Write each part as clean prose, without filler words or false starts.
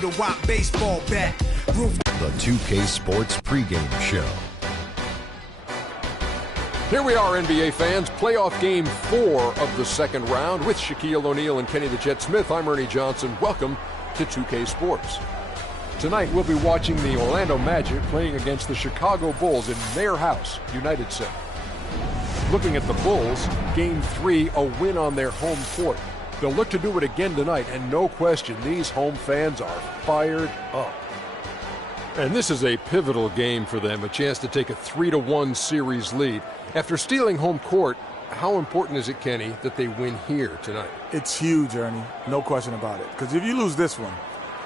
you to rock baseball bat. The 2K Sports pregame show. Here we are, NBA fans. Playoff game 4 of the second round with Shaquille O'Neal and Kenny the Jet Smith. I'm Ernie Johnson. Welcome to 2K Sports. Tonight we'll be watching the Orlando Magic playing against the Chicago Bulls in their house, United Center. Looking at the Bulls, game 3, a win on their home court. They'll look to do it again tonight, and no question, these home fans are fired up. And this is a pivotal game for them, a chance to take a 3-1 series lead. After stealing home court, how important is it, Kenny, that they win here tonight? It's huge, Ernie. No question about it. Because if you lose this one,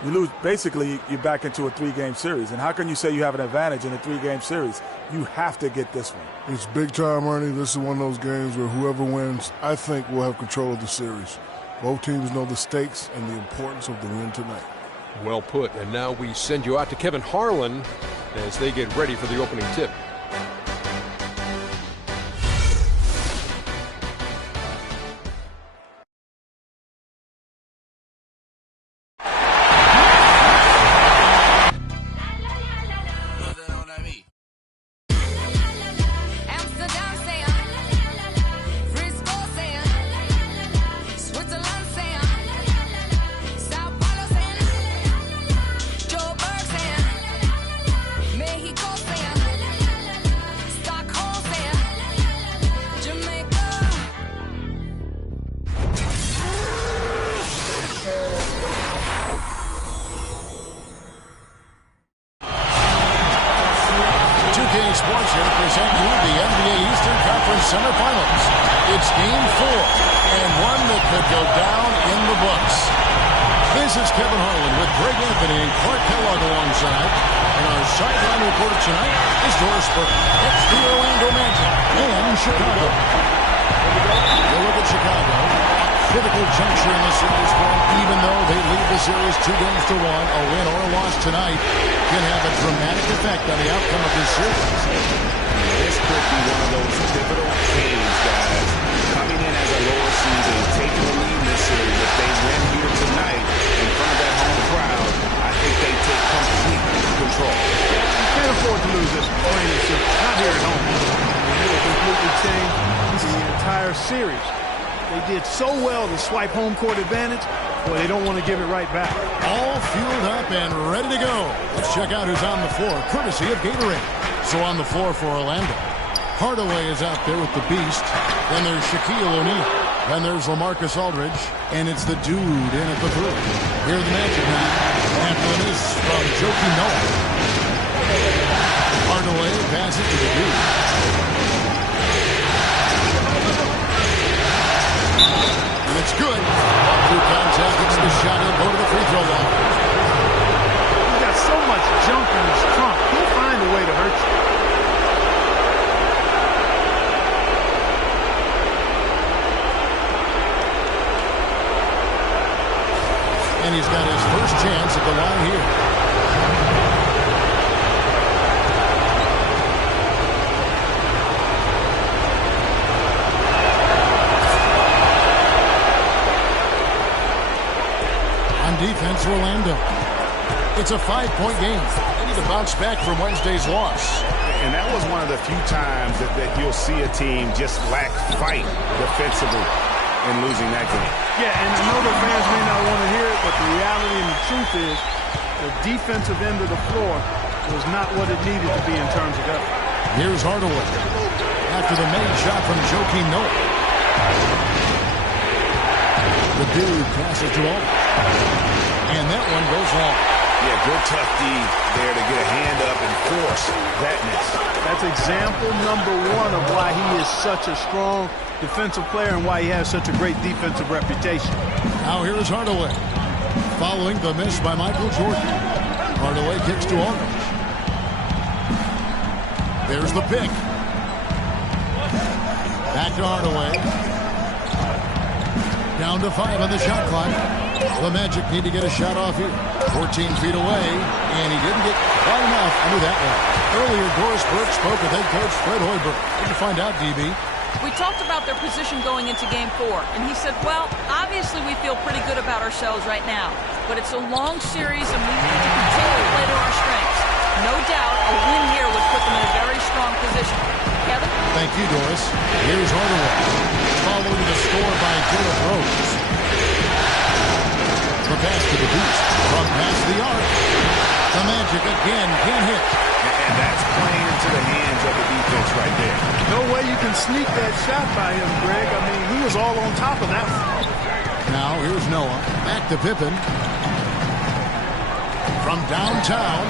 you lose, basically, you're back into a 3-game series. And how can you say you have an advantage in a 3-game series? You have to get this one. It's big time, Ernie. This is one of those games where whoever wins, I think, will have control of the series. Both teams know the stakes and the importance of the win tonight. Well put. And now we send you out to Kevin Harlan as they get ready for the opening tip. Sports here to present you the NBA Eastern Conference semifinals. It's game 4 and one that could go down in the books. This is Kevin Harlan with Greg Anthony and Clark Kellogg alongside. And our sideline reporter tonight is Doris Burke. It's the Orlando Magic and Chicago. We'll look at Chicago. Critical juncture in the series for them, even though they lead the series 2-1. A win or a loss tonight can have a dramatic effect on the outcome of this series. This could be one of those pivotal games, guys. Coming in as a lower seed and taking the lead in this series. If they win here tonight in front of that home crowd, I think they take complete control. You can't afford to lose this plain and simple. Not here at home. It will completely change the entire series. They did so well to swipe home court advantage, but they don't want to give it right back. All fueled up and ready to go. Let's check out who's on the floor, courtesy of Gatorade. So on the floor for Orlando, Hardaway is out there with the Beast. Then there's Shaquille O'Neal. Then there's LaMarcus Aldridge. And it's the dude in at the 3. Here are the Magic now. After the miss from Joakim Noah. Hardaway passes to the dude. And it's good. Through contact, gets the shot. He'll go to the free throw line. He's got so much junk in his trunk. He'll find a way to hurt you. And he's got his first chance at the line here. Defense, Orlando. It's a 5-point game. They need to bounce back from Wednesday's loss. And that was one of the few times that you'll see a team just lack fight defensively in losing that game. Yeah, and I know the fans may not want to hear it, but the reality and the truth is the defensive end of the floor was not what it needed to be in terms of effort. Here's Hardaway. After the made shot from Joakim Noah. The dude passes to Aldridge. And that one goes long. Yeah, good tough D there to get a hand up and force that miss. That's example number 1 of why he is such a strong defensive player and why he has such a great defensive reputation. Now here is Hardaway. Following the miss by Michael Jordan. Hardaway kicks to Aldridge. There's the pick. Back to Hardaway. Down to 5 on the shot clock. The Magic need to get a shot off here. 14 feet away, and he didn't get quite enough under that one. Earlier, Doris Burke spoke with head coach Fred Hoiberg. What did you find out, DB? We talked about their position going into Game 4, and he said, well, obviously we feel pretty good about ourselves right now, but it's a long series and we need to continue to play to our strengths. No doubt a win here would put them in a very strong position. Kevin? Thank you, Doris. Here's Hardaway, following the score by Derrick Rose. The pass to the boost from past the arc. The Magic again can't hit. And that's playing into the hands of the defense right there. No way you can sneak that shot by him, Greg. I mean, he was all on top of that one. Now here's Noah. Back to Pippen. From downtown,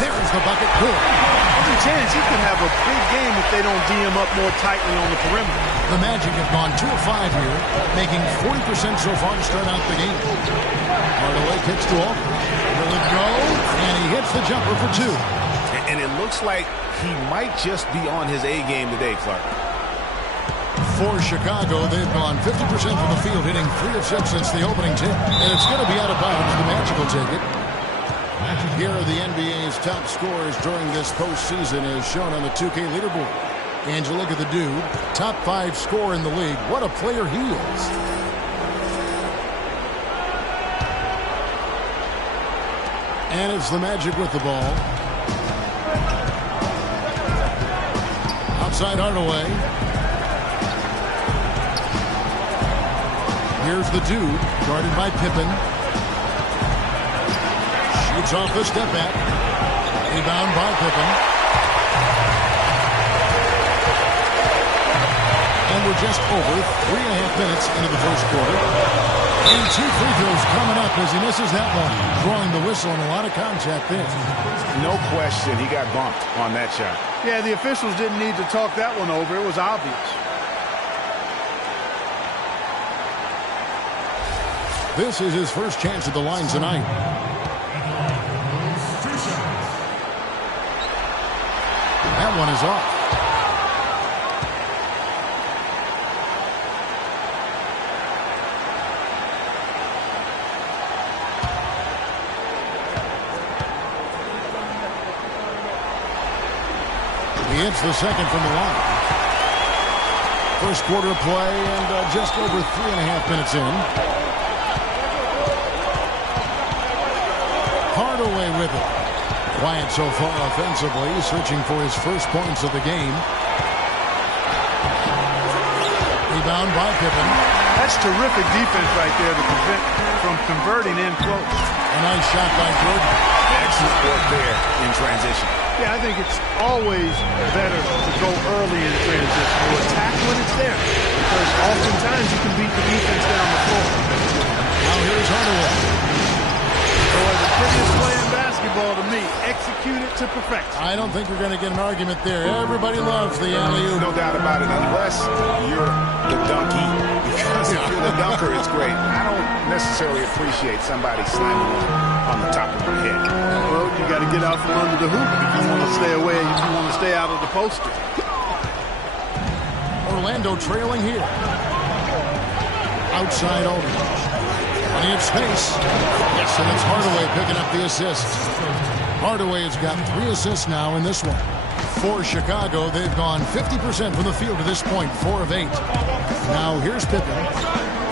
there's the bucket. Good. There's a chance he could have a big game if they don't D him up more tightly on the perimeter. The Magic have gone 2 of 5 here, making 40% so far to start out the game. Hardaway kicks to Alford. Will it go? And he hits the jumper for 2. And it looks like he might just be on his A game today, Clark. For Chicago, they've gone 50% from the field, hitting 3 of 6 since the opening tip. And it's going to be out of bounds. The Magic will take it. Here are the NBA's top scorers during this postseason as shown on the 2K leaderboard. And you look at the dude, top 5 scorer in the league. What a player he is. And it's the Magic with the ball. Outside Hardaway. Here's the dude, guarded by Pippen. Shoots off the step back. Rebound by Pippen. And we're just over 3.5 minutes into the first quarter. And 2 free throws coming up as he misses that one. Drawing the whistle and a lot of contact there. No question he got bumped on that shot. Yeah, the officials didn't need to talk that one over. It was obvious. This is his first chance at the line tonight. That one is off. He hits the second from the line. First quarter of play and just over 3.5 minutes in. Hardaway with it. Quiet so far offensively, searching for his first points of the game. Rebound by Pippen. That's terrific defense right there to prevent from converting in close. A nice shot by Jordan. Excellent work there in transition. Yeah, I think it's always better to go early in transition or attack when it's there because oftentimes you can beat the defense down the floor. Now here's Hardaway. Boy, the prettiest play in basketball to me. Execute it to perfection. I don't think we're going to get an argument there. Everybody loves the alley-oop. No doubt about it, unless you're the donkey. Because if you're the dunker, it's great. I don't necessarily appreciate somebody slamming on the top of my head. Well, you got to get out from under the hoop if you want to stay away, if you want to stay out of the poster. Orlando trailing here. Outside Aldridge. Plenty of space. Yes, and it's Hardaway picking up the assist. Hardaway has got 3 assists now in this one. For Chicago, they've gone 50% from the field to this point, 4 of 8. Now here's Pippen.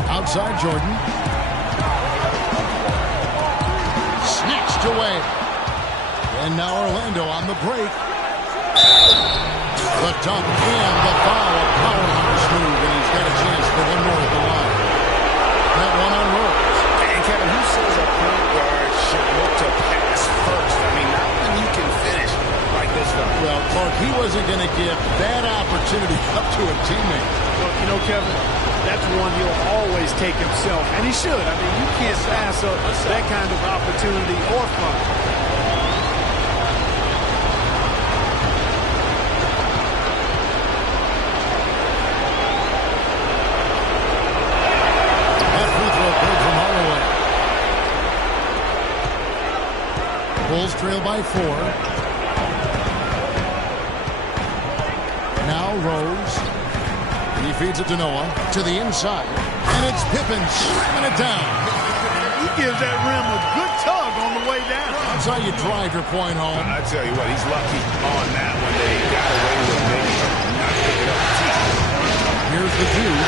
Outside Jordan. Snatched away. And now Orlando on the break. The dunk and the foul. A powerhouse move, and he's got a chance for one more at the line. That one on Rose. And Kevin, who says a point guard should look to pass first? I mean, not when you can finish like this one. Well, Clark, he wasn't going to give that opportunity up to a teammate. Well, you know, Kevin, that's one he'll always take himself, and he should. I mean, you can't pass up that kind of opportunity or fun. That free throw good from Hardaway. Bulls trail by 4. Now Rose. He feeds it to Noah. To the inside. And it's Pippen slamming it down. He gives that rim a good tug on the way down. That's how you drive your point home. I tell you what, he's lucky on that one. They got away with maybe not picking up the tee. Here's the dude.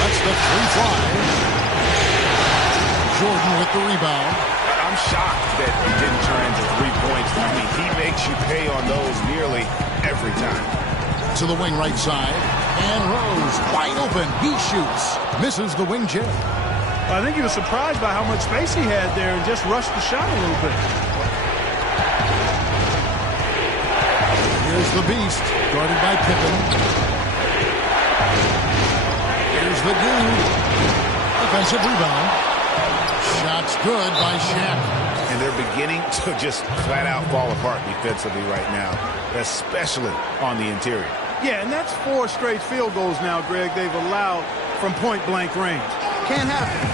Lets the three fly. Jordan with the rebound. I'm shocked that he didn't turn into 3 points. I mean, he makes you pay on those nearly every time. To the wing right side. And Rose wide open. He shoots. Misses the wing J. I think he was surprised by how much space he had there and just rushed the shot a little bit. Here's the beast, guarded by Pippen. Here's the dude. Offensive rebound. Shot's good by Shaq. And they're beginning to just flat out fall apart defensively right now, especially on the interior. Yeah, and that's 4 straight field goals now, Greg, they've allowed from point-blank range. Can't happen.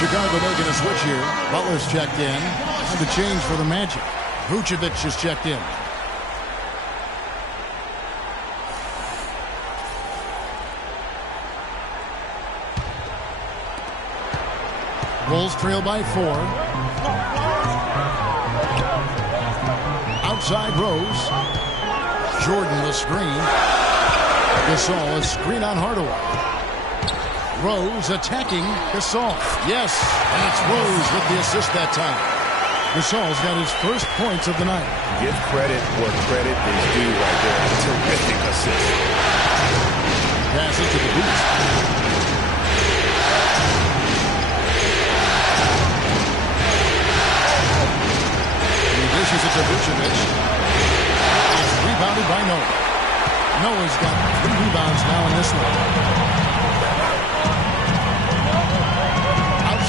Chicago making a switch here. Butler's checked in. And the change for the Magic. Vucevic is checked in. Bulls trail by 4. Outside Rose. Jordan the screen. Gasol a screen on Hardaway. Rose attacking Gasol. Yes, and it's Rose with the assist that time. Gasol's got his first points of the night. Give credit where credit is due right there. Terrific assist. Pass it to the beast. He dishes it to Vucevic. It's rebounded by Noah. Noah's got 3 rebounds now in this one.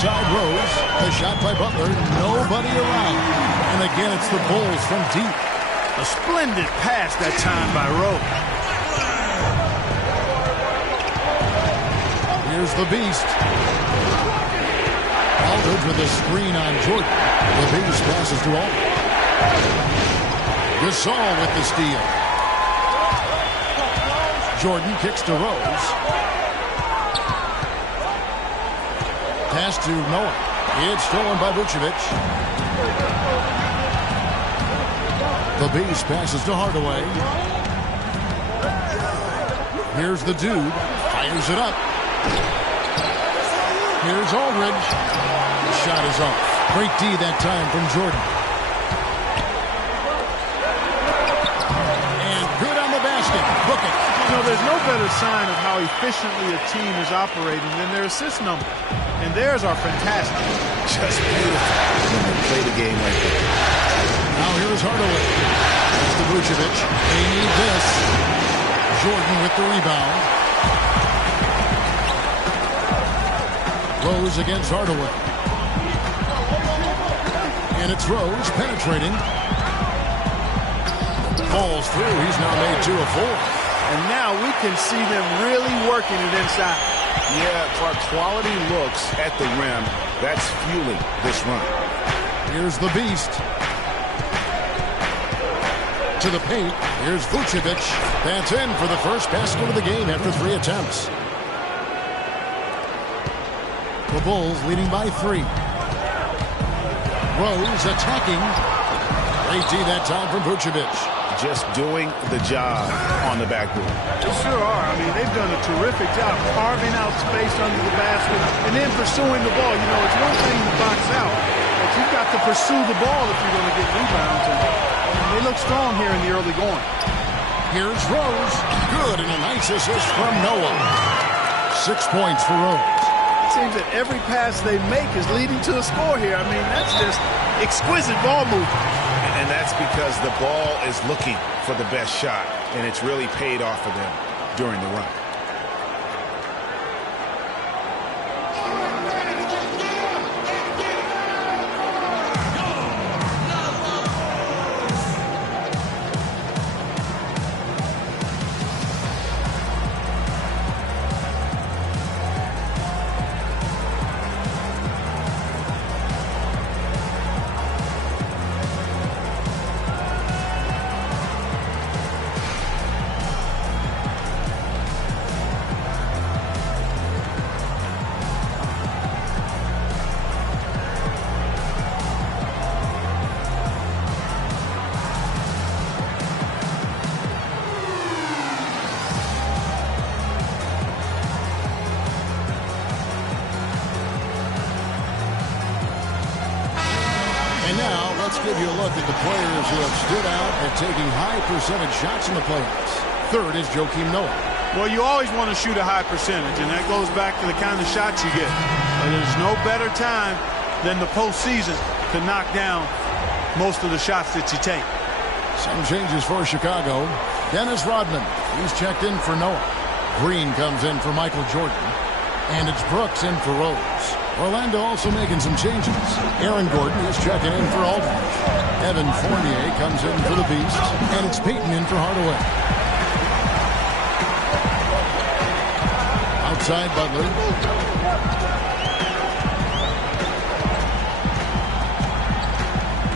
Outside Rose, the shot by Butler, nobody around. And again, it's the Bulls from deep. A splendid pass that time by Rose. Here's the beast. Aldridge with a screen on Jordan. The beast passes to Aldridge. Gasol with the steal. Jordan kicks to Rose. Pass to Noah. It's stolen by Vucevic. The beast passes to Hardaway. Here's the dude. Fires it up. Here's Aldridge. The shot is off. Great D that time from Jordan. And good on the basket. Book it. You know, there's no better sign of how efficiently a team is operating than their assist number. And theirs are fantastic. Just beautiful when they play the game like that. Now here's Hardaway. That's to Vucevic. They need this. Jordan with the rebound. Rose against Hardaway. And it's Rose penetrating. Falls through. He's now made 2 of 4. And now we can see them really working it inside. Yeah, for quality looks at the rim, that's fueling this run. Here's the beast. To the paint. Here's Vucevic. That's in for the first basket of the game after 3 attempts. The Bulls leading by 3. Rose attacking. Great D that time from Vucevic. Just doing the job on the backboard. They sure are. I mean, they've done a terrific job carving out space under the basket and then pursuing the ball. You know, it's one thing to box out, but you've got to pursue the ball if you're going to get rebounds. And they look strong here in the early going. Here's Rose. Good, and a nice assist from Noah. 6 points for Rose. It seems that every pass they make is leading to a score here. I mean, that's just exquisite ball movement. And that's because the ball is looking for the best shot, and it's really paid off for them during the run. And now, let's give you a look at the players who have stood out at taking high percentage shots in the playoffs. Third is Joakim Noah. Well, you always want to shoot a high percentage, and that goes back to the kind of shots you get. But there's no better time than the postseason to knock down most of the shots that you take. Some changes for Chicago. Dennis Rodman, he's checked in for Noah. Green comes in for Michael Jordan. And it's Brooks in for Rose. Orlando also making some changes. Aaron Gordon is checking in for Aldridge. Evan Fournier comes in for the Beast. And it's Peyton in for Hardaway. Outside Butler.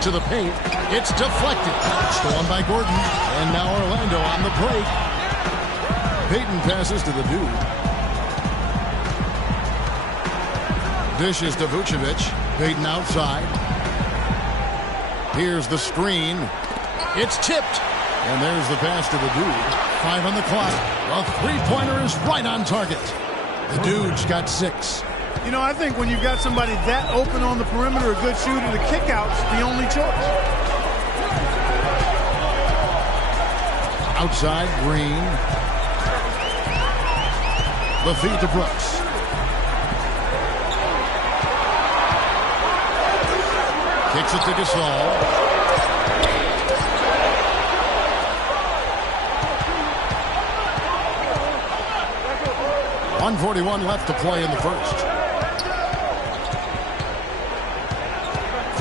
To the paint. It's deflected. Stolen by Gordon. And now Orlando on the break. Peyton passes to the dude. Dishes to Vucevic. Peyton outside. Here's the screen. It's tipped. And there's the pass to the dude. 5 on the clock. A three-pointer is right on target. The dude's got 6. You know, I think when you've got somebody that open on the perimeter, a good shooter, the kickout's the only choice. Outside, Green. The feed to Brooks. Kicks it to Gasol. .141 left to play in the first.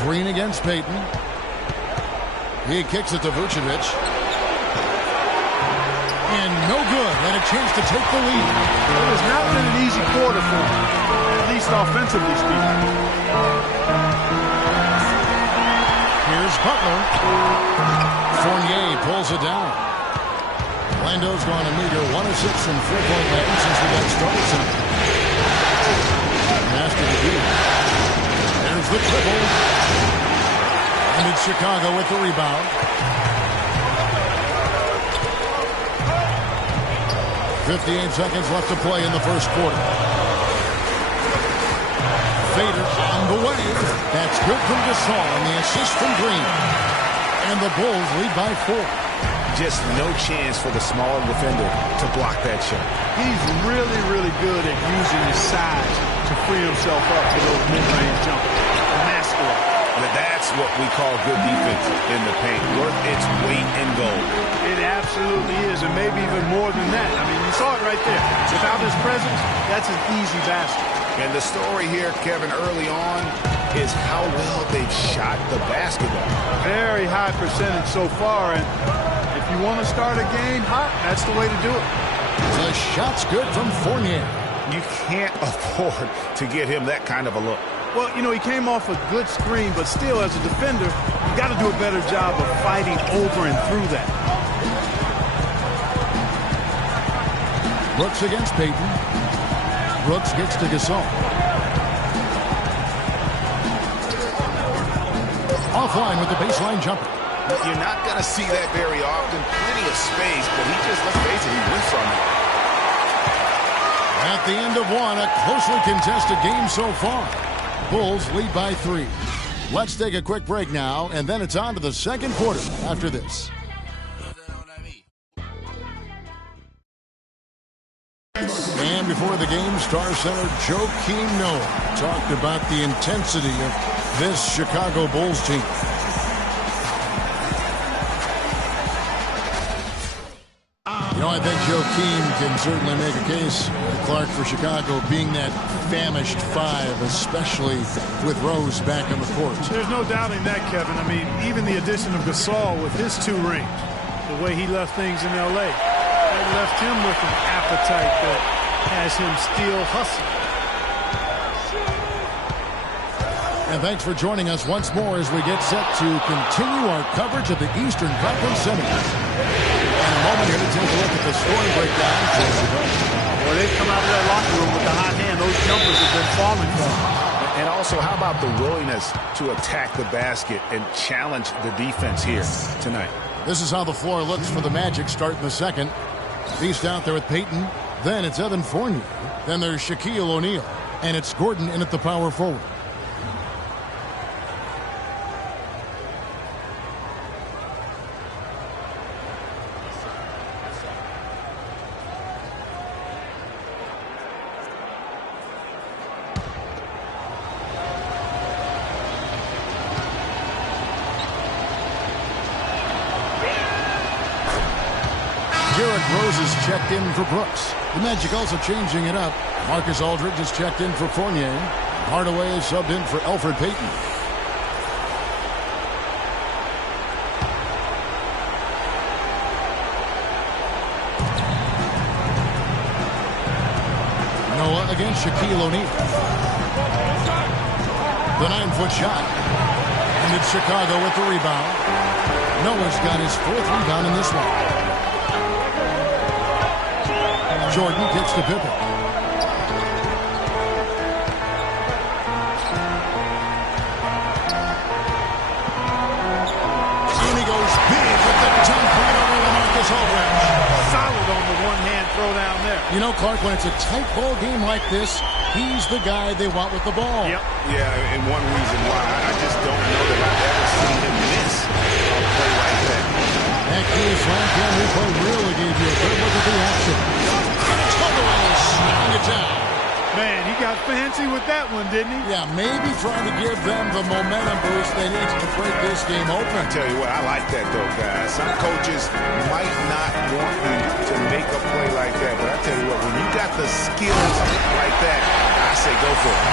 Green against Peyton. He kicks it to Vucevic. And no good. And a chance to take the lead. It has not been an easy quarter for him, at least offensively speaking. Here's Butler. Fournier pulls it down. Orlando's gone a meager 1 of 6 from three-point land since the got started tonight. Pass to the dude. There's the triple. And it's Chicago with the rebound. 58 seconds left to play in the first quarter. Vader on the way. That's good from Gasol and the assist from Green. And the Bulls lead by 4. Just no chance for the smaller defender to block that shot. He's really, really good at using his size to free himself up for those mid-range jumpers. Masculine. But that's what we call good defense in the paint. Worth its weight in gold. It absolutely is, and maybe even more than that. I mean, you saw it right there. Without his presence, that's an easy basket. And the story here, Kevin, early on is how well they've shot the basketball. Very high percentage so far, and if you want to start a game hot, that's the way to do it. The shot's good from Fournier. You can't afford to get him that kind of a look. Well, you know, he came off a good screen, but still, as a defender, you got to do a better job of fighting over and through that. Brooks against Peyton. Brooks gets to Gasol. Offline with the baseline jumper. You're not going to see that very often. Plenty of space, but he just, let's face it, he whiffs on it. At the end of one, a closely contested game so far. Bulls lead by 3. Let's take a quick break now, and then it's on to the second quarter after this. And before the game, Star Center Joakim Noah talked about the intensity of this Chicago Bulls team. No, I think Joakim can certainly make a case, Clark, for Chicago being that famished five, especially with Rose back on the court. There's no doubting that, Kevin. I mean, even the addition of Gasol with his 2 rings, the way he left things in L.A., that left him with an appetite that has him still hustling. And thanks for joining us once more as we get set to continue our coverage of the Eastern Conference Semis. In a moment here to take a look at the scoring breakdown. Well, they've come out of that locker room with the hot hand. Those jumpers have been falling for them. And also, how about the willingness to attack the basket and challenge the defense here tonight? This is how the floor looks for the Magic starting the second. Beast out there with Payton. Then it's Evan Fournier. Then there's Shaquille O'Neal. And it's Gordon in at the power forward. Rose is checked in for Brooks. The Magic also changing it up. Marcus Aldridge is checked in for Fournier. Hardaway is subbed in for Elfrid Payton. Noah against Shaquille O'Neal. The 9-foot shot. And it's Chicago with the rebound. Noah's got his 4th rebound in this one. Jordan gets to Pippen. And he goes big with the dunk right over LaMarcus Aldridge. Solid on the one-hand throw down there. You know, Clark, when it's a tight ball game like this, he's the guy they want with the ball. Yep. Yeah, and one reason why I just don't know that I've ever seen him miss a play like that. That key slam cam replay really gave you a good look at the action. Snapping it down. Man, he got fancy with that one, didn't he? Yeah, maybe trying to give them the momentum boost they need to break this game open. I tell you what, I like that though, guys. Some coaches might not want you to make a play like that, but I tell you what, when you got the skills like that, I say go for it.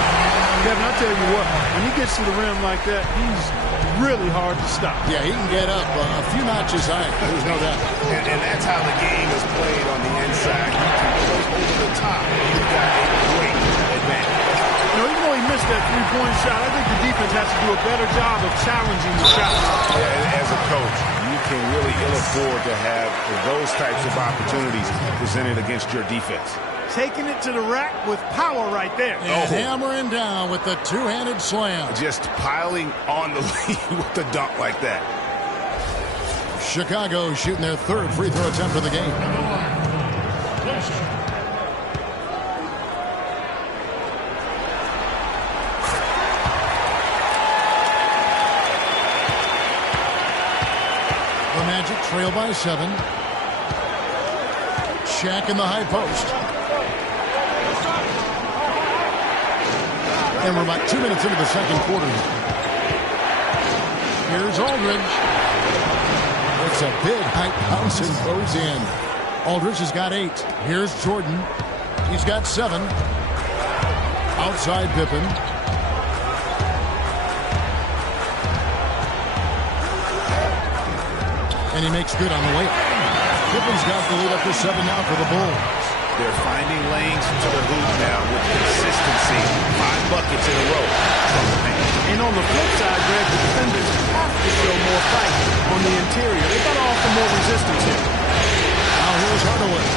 Kevin, I tell you what, when he gets to the rim like that, he's really hard to stop. Yeah, he can get up a few notches higher. There's no doubt. And that's how the game is played on the inside. You can play over the top. You've got a great advantage. You know, even though he missed that three-point shot, I think the defense has to do a better job of challenging the shot. Yeah, as a coach, you can really ill afford to have those types of opportunities presented against your defense. Taking it to the rack with power right there. And hammering down with the two-handed slam. Just piling on the lead with the dunk like that. Chicago shooting their 3rd free throw attempt of the game. The Magic trail by 7. Shaq in the high post. And we're about 2 minutes into the second quarter. Here's Aldridge. It's a big high bounce and goes in. Aldridge has got 8. Here's Jordan. He's got 7. Outside Pippen. And he makes good on the way. Pippen's got the lead up to 7 now for the Bulls. They're finding lanes to the hoop now with consistency. 5 buckets in a row. And on the flip side, Greg, the defenders have to show more fight on the interior. They've got to offer more resistance here. Now here's Hardaway.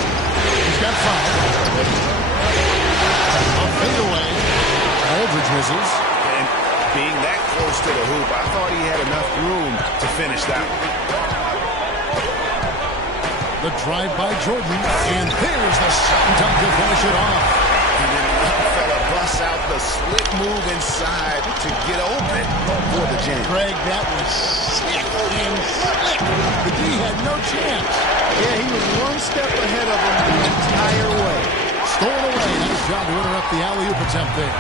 He's got 5. A fadeaway. Aldridge misses. And being that close to the hoop, I thought he had enough room to finish that one. The drive by Jordan, and there's the shot dunk to finish it off. And then the young fella busts out the slick move inside to get open for the jam. Greg, that was sick and slick. The D had no chance. Yeah, he was one step ahead of him the entire way. Stolen away. Nice job to interrupt the alley-oop attempt there.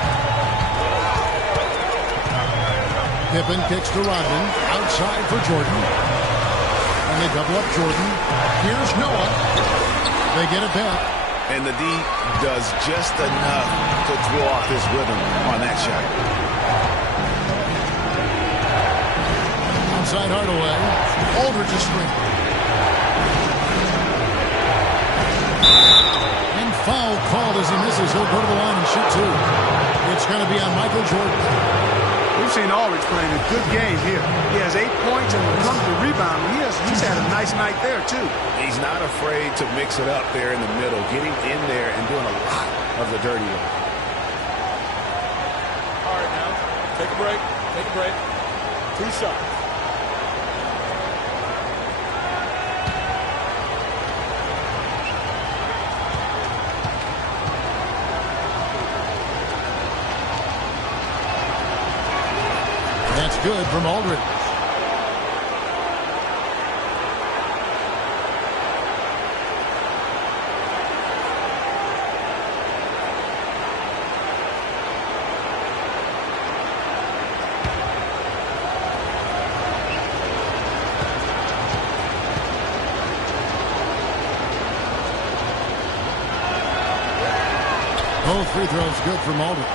Pippen kicks to Rodman. Outside for Jordan. And they double up Jordan. Here's Noah. They get it back. And the D does just enough to throw off his rhythm on that shot. Outside Hardaway. Aldridge is straight. And foul called as he misses. He'll go to the line and shoot two. It's going to be on Michael Jordan. We've seen Aldridge playing a good game here. He has 8 points, and when it comes to rebounding, he's had a nice night there, too. He's not afraid to mix it up there in the middle, getting in there and doing a lot of the dirty work. All right, now, take a break. Take a break. 2 shots. That's good from Aldridge. Both free throws good from Aldridge.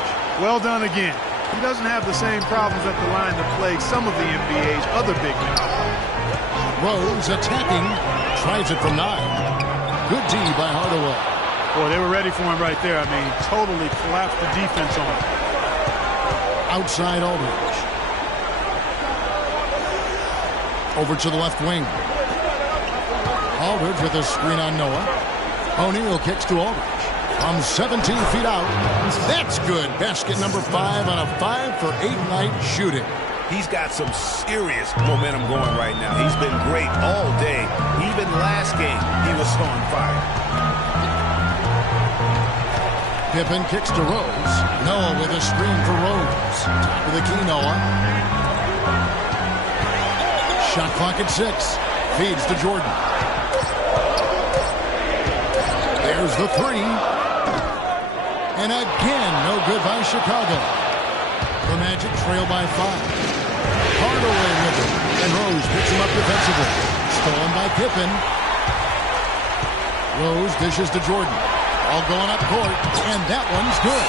Well done again. He doesn't have the same problems at the line that plague some of the NBA's other big men. Rose attacking. Tries it from 9. Good D by Hardaway. Boy, they were ready for him right there. I mean, totally collapsed the defense on him. Outside Aldridge. Over to the left wing. Aldridge with a screen on Noah. O'Neal kicks to Aldridge. From 17 feet out. That's good. Basket number 5 on a 5-for-8 night shooting. He's got some serious momentum going right now. He's been great all day. Even last game, he was on fire. Pippen kicks to Rose. Noah with a screen for Rose. Top of the key, Noah. Shot clock at 6. Feeds to Jordan. There's the 3. And again, no good by Chicago. The Magic trail by 5. Hardaway with it. And Rose picks him up defensively. Stolen by Pippen. Rose dishes to Jordan. All going up court. And that one's good.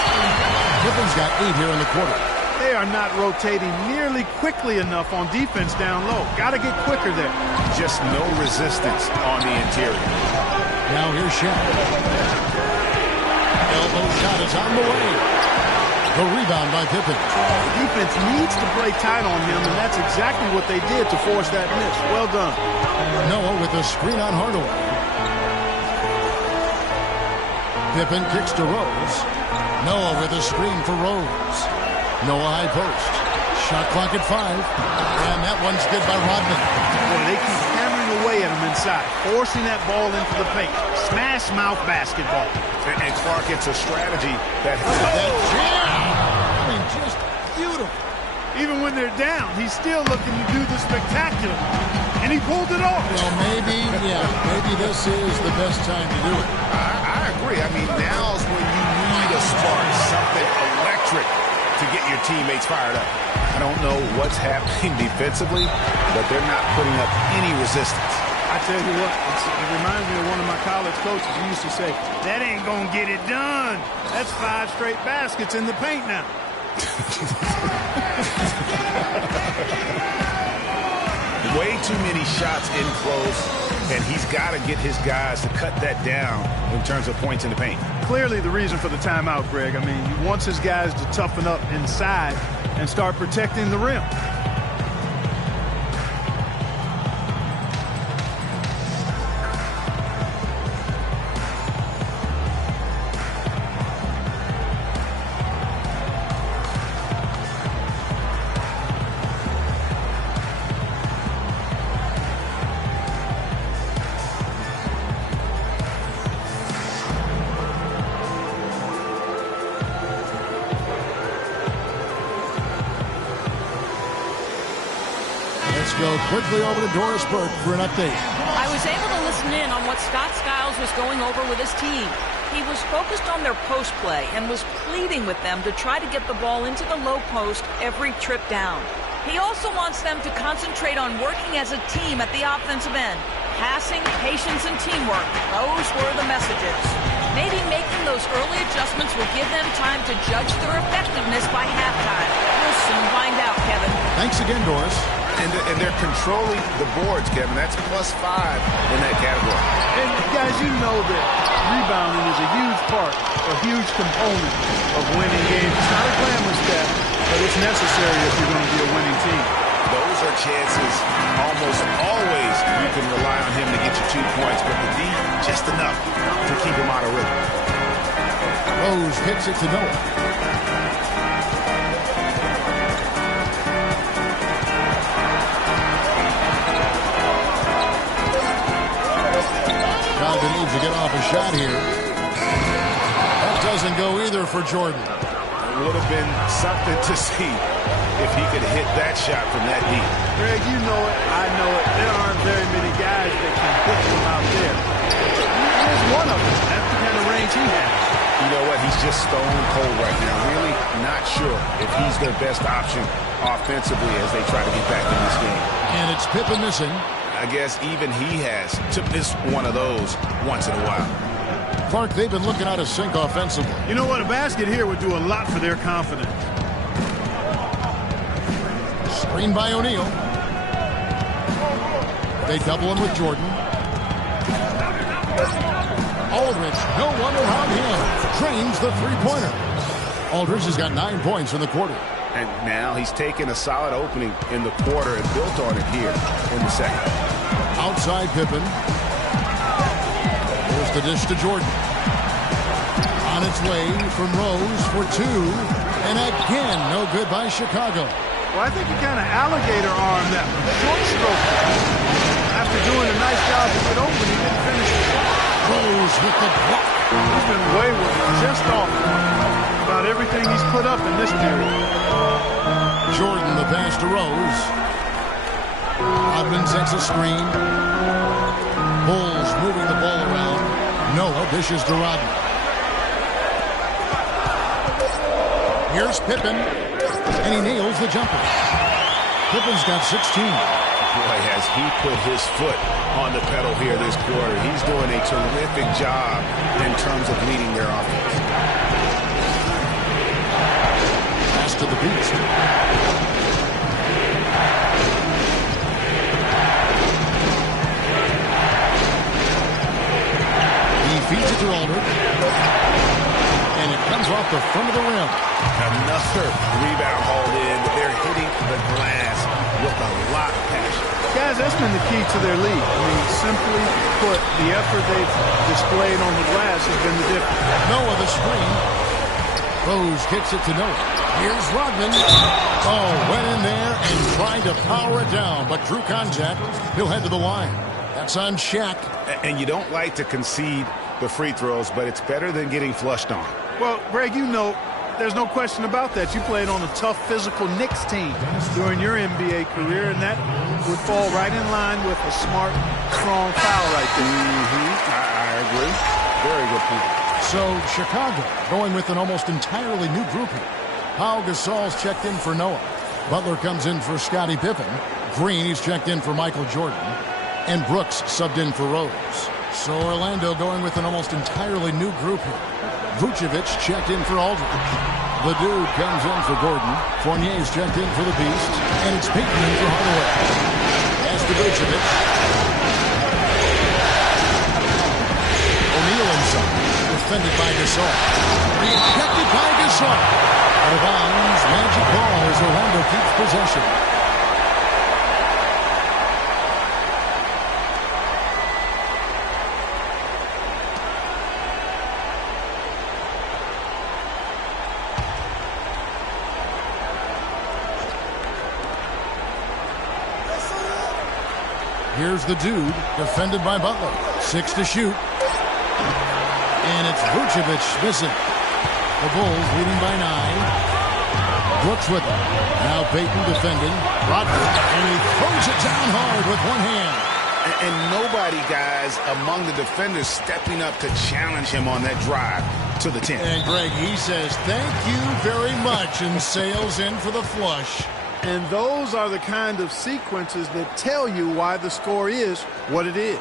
Pippen's got 8 here in the quarter. They are not rotating nearly quickly enough on defense down low. Got to get quicker there. Just no resistance on the interior. Now here's Shaq. Elbow shot is on the way. The rebound by Pippen. The defense needs to play tight on him, and that's exactly what they did to force that miss. Well done. Noah with a screen on Hardaway. Pippen kicks to Rose. Noah with a screen for Rose. Noah high post. Shot clock at 5. And that one's good by Rodman. Boy, they keep hammering away at him inside, forcing that ball into the paint. Smash mouth basketball. And Clark, it's a strategy that... That jam! I mean, just beautiful. Even when they're down, he's still looking to do the spectacular. And he pulled it off. Well, maybe this is the best time to do it. I agree. I mean, now's when you need a spark, something electric to get your teammates fired up. I don't know what's happening defensively, but they're not putting up any resistance. I tell you what, it reminds me of one of my college coaches who used to say, that ain't going to get it done. That's 5 straight baskets in the paint now. Way too many shots in close, and he's got to get his guys to cut that down in terms of points in the paint. Clearly the reason for the timeout, Greg. I mean, he wants his guys to toughen up inside and start protecting the rim. Let's go quickly over to Doris Burke for an update. I was able to listen in on what Scott Skiles was going over with his team. He was focused on their post play and was pleading with them to try to get the ball into the low post every trip down. He also wants them to concentrate on working as a team at the offensive end. Passing, patience, and teamwork. Those were the messages. Maybe making those early adjustments will give them time to judge their effectiveness by halftime. We'll soon find out, Kevin. Thanks again, Doris. And they're controlling the boards, Kevin. That's +5 in that category. And guys, you know that rebounding is a huge part, a huge component of winning games. It's not a glamorous stat, but it's necessary if you're going to be a winning team. Those are chances almost always you can rely on him to get you 2 points, but the D, just enough to keep him out of rhythm. Rose hits it to Noah. Ogden needs to get off a shot here. That doesn't go either for Jordan. It would have been something to see if he could hit that shot from that deep. Greg, you know it, I know it. There aren't very many guys that can hit from out there. Here's one of them. That's the kind of range he has. You know what? He's just stone cold right now. Really not sure if he's their best option offensively as they try to get back in this game. And it's Pippen missing. I guess even he has to miss one of those once in a while. Clark, they've been looking out of sync offensively. You know what? A basket here would do a lot for their confidence. Screen by O'Neal. They double him with Jordan. Aldridge, no one around him. Trains the three-pointer. Aldridge has got 9 points in the quarter. And now he's taken a solid opening in the quarter and built on it here in the second. Outside Pippen. Here's the dish to Jordan. On its way from Rose for 2. And again, no good by Chicago. Well, I think he kind of alligator armed that one. Short stroke. After doing a nice job to get open, he didn't finish the shot. Rose with the block. He's been wayward, just off about everything he's put up in this period. Jordan the pass to Rose. Ogden sets a screen. Bulls moving the ball around. Noah dishes to Rodman. Here's Pippen. And he nails the jumper. Pippen's got 16. Boy, has he put his foot on the pedal here this quarter. He's doing a terrific job in terms of leading their offense. Pass to the Beast. He feeds it to Aldridge. And it comes off the front of the rim. Another rebound hauled in. They're hitting the glass with a lot of passion. Guys, that's been the key to their lead. I mean, simply put, the effort they've displayed on the glass has been the difference. Noah the screen. Rose kicks it to Noah. Here's Rodman. Oh, went in there and tried to power it down, but drew contact. He'll head to the line. That's on Shaq. And you don't like to concede the free throws, but it's better than getting flushed on. Well, Greg, you know, there's no question about that. You played on a tough, physical Knicks team during your NBA career, and that would fall right in line with a smart, strong foul right there. I agree. Very good point. So, Chicago going with an almost entirely new group here. Pau Gasol's checked in for Noah. Butler comes in for Scottie Pippen. Green, he's checked in for Michael Jordan. And Brooks subbed in for Rose. So Orlando going with an almost entirely new group here. Vucevic checked in for Aldridge. The dude comes in for Gordon. Fournier's checked in for the Beast. And it's Payton in for Hardaway. Pass to Vucevic. O'Neal inside. Defended by Gasol. Rejected by Gasol. Out of bounds. Magic ball as Orlando keeps possession. Here's the dude, defended by Butler. 6 to shoot. And it's Vucevic missing. The Bulls leading by 9. Brooks with him. Now Payton defending. Rodman. And he throws it down hard with one hand. And nobody, guys, among the defenders stepping up to challenge him on that drive to the 10. And Greg, he says, thank you very much, and sails in for the flush. And those are the kind of sequences that tell you why the score is what it is.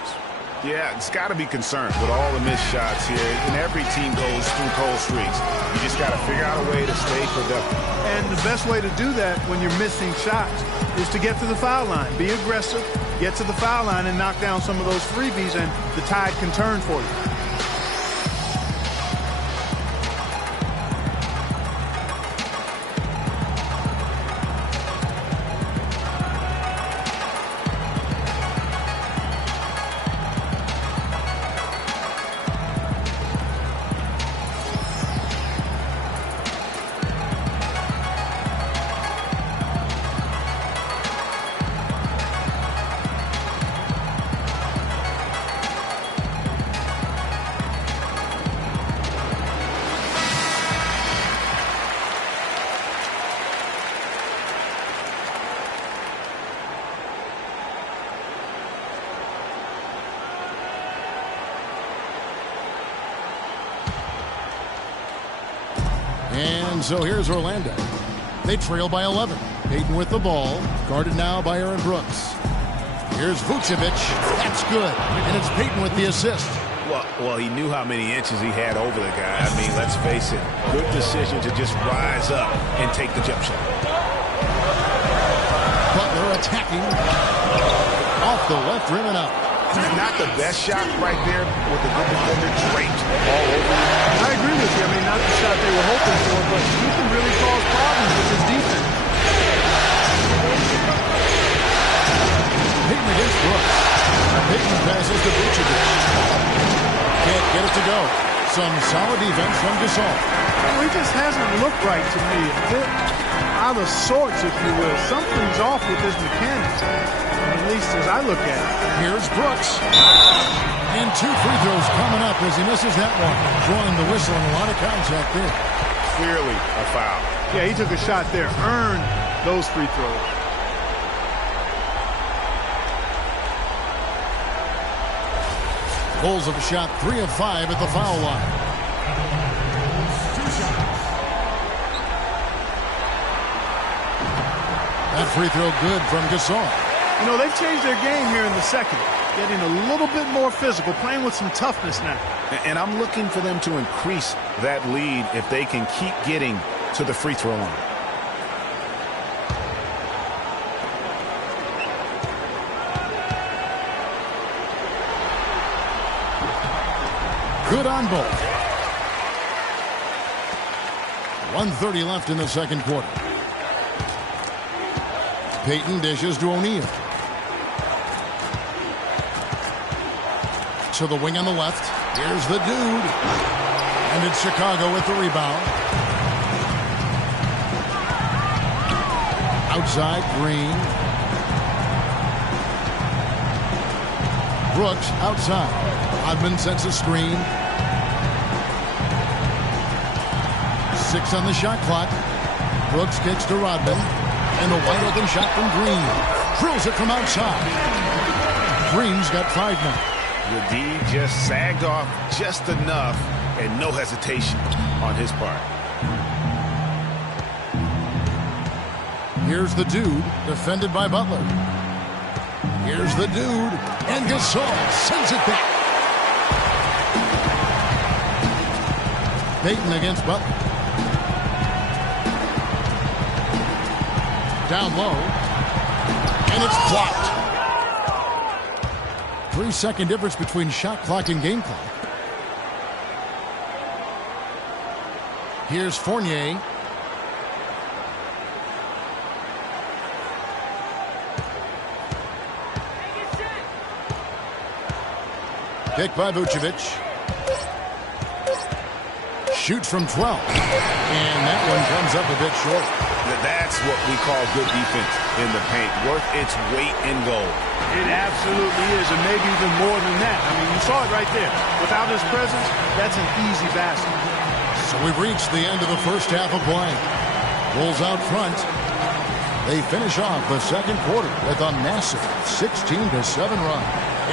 Yeah, it's got to be concerned with all the missed shots here. And every team goes through cold streaks. You just got to figure out a way to stay productive. And the best way to do that when you're missing shots is to get to the foul line. Be aggressive, get to the foul line, and knock down some of those freebies, and the tide can turn for you. And so here's Orlando. They trail by 11. Payton with the ball, guarded now by Aaron Brooks. Here's Vucevic. That's good. And it's Payton with the assist. Well, he knew how many inches he had over the guy. I mean, let's face it. Good decision to just rise up and take the jump shot. Butler attacking. Off the left rim and out. Not the best shot right there with the good defender draped all over you. I agree with you. I mean, not the shot they were hoping for, but he can really cause problems with his defense. Payton against Brooks. Payton passes to Vucevic. Can't get it to go. Some solid defense from Gasol. Well, he just hasn't looked right to me. A bit out of sorts, if you will. Something's off with his mechanics, at least as I look at it. Here's Brooks. And 2 free throws coming up as he misses that one. Drawing the whistle and a lot of contact there. Clearly a foul. Yeah, he took a shot there. Earned those free throws. Bulls have shot 3 of 5 at the foul line. That free throw good from Gasol. You know, they've changed their game here in the second. Getting a little bit more physical, playing with some toughness now. And I'm looking for them to increase that lead if they can keep getting to the free throw line. Good on both. 1:30 left in the second quarter. Payton dishes to O'Neal. To the wing on the left. Here's the dude. And it's Chicago with the rebound. Outside, Green. Brooks outside. Rodman sets a screen. 6 on the shot clock. Brooks kicks to Rodman. And a wide open shot from Green. Drills it from outside. Green's got 5 now. The D just sagged off just enough and no hesitation on his part. Here's the dude, defended by Butler. Here's the dude, and Gasol sends it back. Payton against Butler. Down low, and it's blocked. 3-second difference between shot clock and game clock. Here's Fournier. Pick by Vucevic. Shoots from 12. And that one comes up a bit short. That's what we call good defense in the paint. Worth its weight in gold. It absolutely is, and maybe even more than that. I mean, you saw it right there. Without his presence, that's an easy basket. So we've reached the end of the first half of play. Bulls out front. They finish off the second quarter with a massive 16-7 run.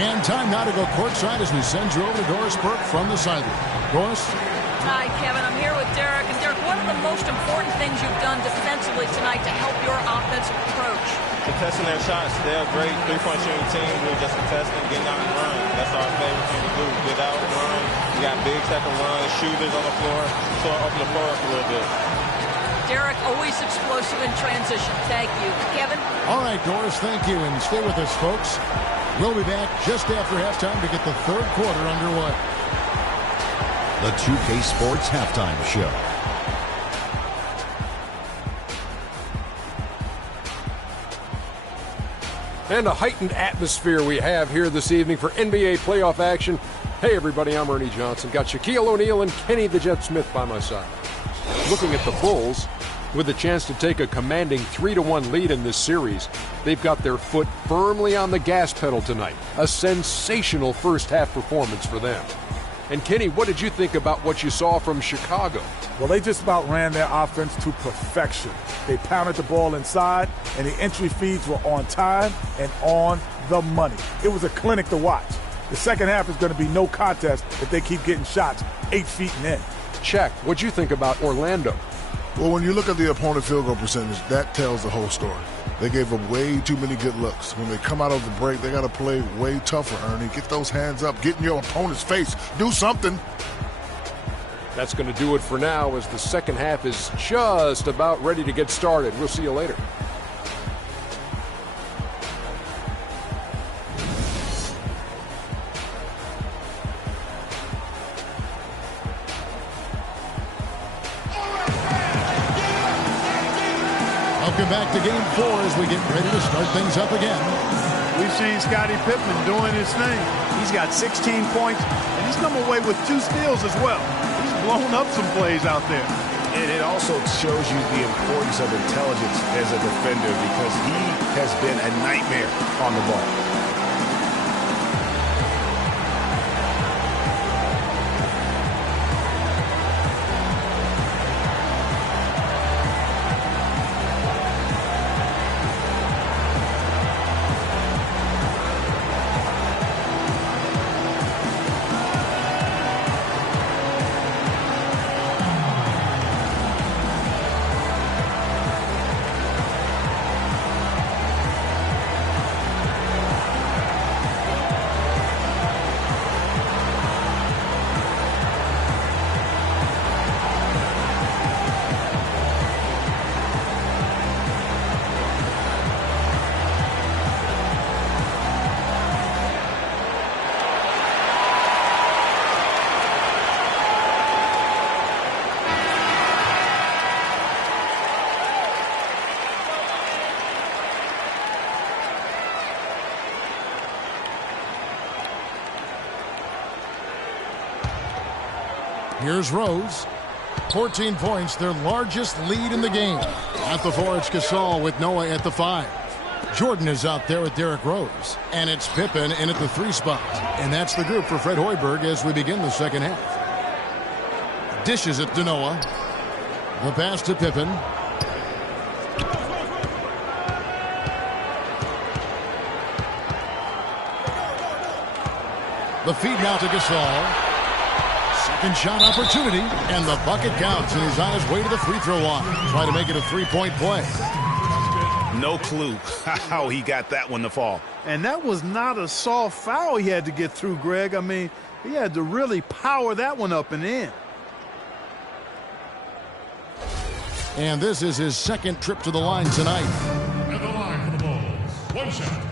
And time now to go courtside as we send you over to Doris Burke from the sideline. Doris? Hi, Kevin. I'm here with Derek. And Derek, what are the most important things you've done defensively defensively tonight to help your offensive approach? Contesting their shots. They're a great three-point shooting team. We're just contesting, getting out and run. That's our favorite thing to do. Get out and run. We got bigs that can run, shooters on the floor, so open the floor up a little bit. Derek, always explosive in transition. Thank you. Kevin? All right, Doris, thank you. And stay with us, folks. We'll be back just after halftime to get the third quarter underway. The 2K Sports Halftime Show. And a heightened atmosphere we have here this evening for NBA playoff action. Hey, everybody, I'm Ernie Johnson. Got Shaquille O'Neal and Kenny the Jet Smith by my side. Looking at the Bulls, with a chance to take a commanding 3-1 lead in this series, they've got their foot firmly on the gas pedal tonight. A sensational first-half performance for them. And, Kenny, what did you think about what you saw from Chicago? Well, they just about ran their offense to perfection. They pounded the ball inside, and the entry feeds were on time and on the money. It was a clinic to watch. The second half is going to be no contest if they keep getting shots 8 feet and in. Check. What'd you think about Orlando? Well, when you look at the opponent field goal percentage, that tells the whole story. They gave up way too many good looks. When they come out of the break, they got to play way tougher, Ernie. Get those hands up. Get in your opponent's face. Do something. That's going to do it for now as the second half is just about ready to get started. We'll see you later. Welcome back to Game 4 as we get ready to start things up again. We've seen Scottie Pippen doing his thing. He's got 16 points, and he's come away with 2 steals as well. He's blown up some plays out there. And it also shows you the importance of intelligence as a defender because he has been a nightmare on the ball. Here's Rose. 14 points, their largest lead in the game. At the 4, it's Gasol with Noah at the 5. Jordan is out there with Derrick Rose. And it's Pippen in at the 3 spot. And that's the group for Fred Hoiberg as we begin the second half. Dishes it to Noah. The pass to Pippen. The feed now to Gasol. Second shot opportunity, and the bucket counts, and he's on his way to the free throw line. Try to make it a 3-point play. No clue how he got that one to fall. And that was not a soft foul he had to get through, Greg. I mean, he had to really power that one up and in. And this is his second trip to the line tonight. At the line for the Bulls, 1 shot.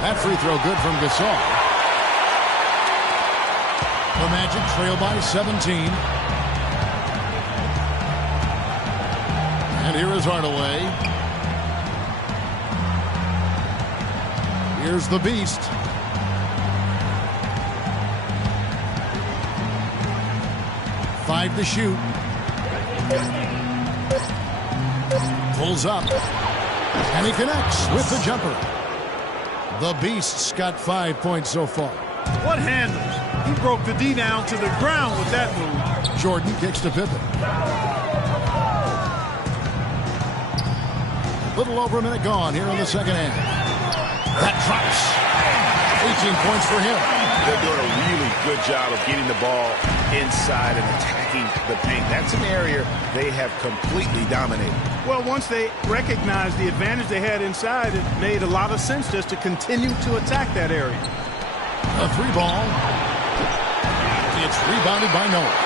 That free throw good from Gasol. The Magic trail by 17. And here is Hardaway. Here's the Beast. Five to shoot. Pulls up. And he connects with the jumper. The Beast's got 5 points so far. What handles? He broke the D down to the ground with that move. Jordan kicks to Pippen. A little over a minute gone here in the second half. That drops. 18 points for him. They're doing a really good job of getting the ball inside and attacking the paint. That's an area they have completely dominated. Well, once they recognized the advantage they had inside, it made a lot of sense just to continue to attack that area. A 3-ball. It's rebounded by Noah.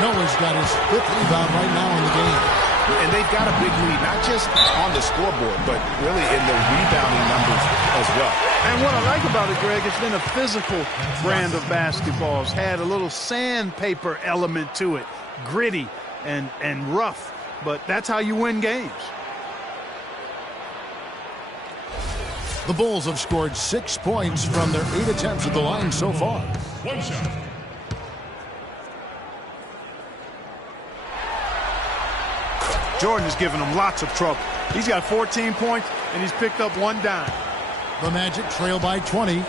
Noah's got his 5th rebound right now in the game. And they've got a big lead, not just on the scoreboard, but really in the rebounding numbers as well. And what I like about it, Greg, it's been a physical brand of basketball. It's had a little sandpaper element to it, gritty and rough. But that's how you win games. The Bulls have scored 6 points from their 8 attempts at the line so far. One shot. Jordan is giving them lots of trouble. He's got 14 points, and he's picked up 1 dime. The Magic trail by 20.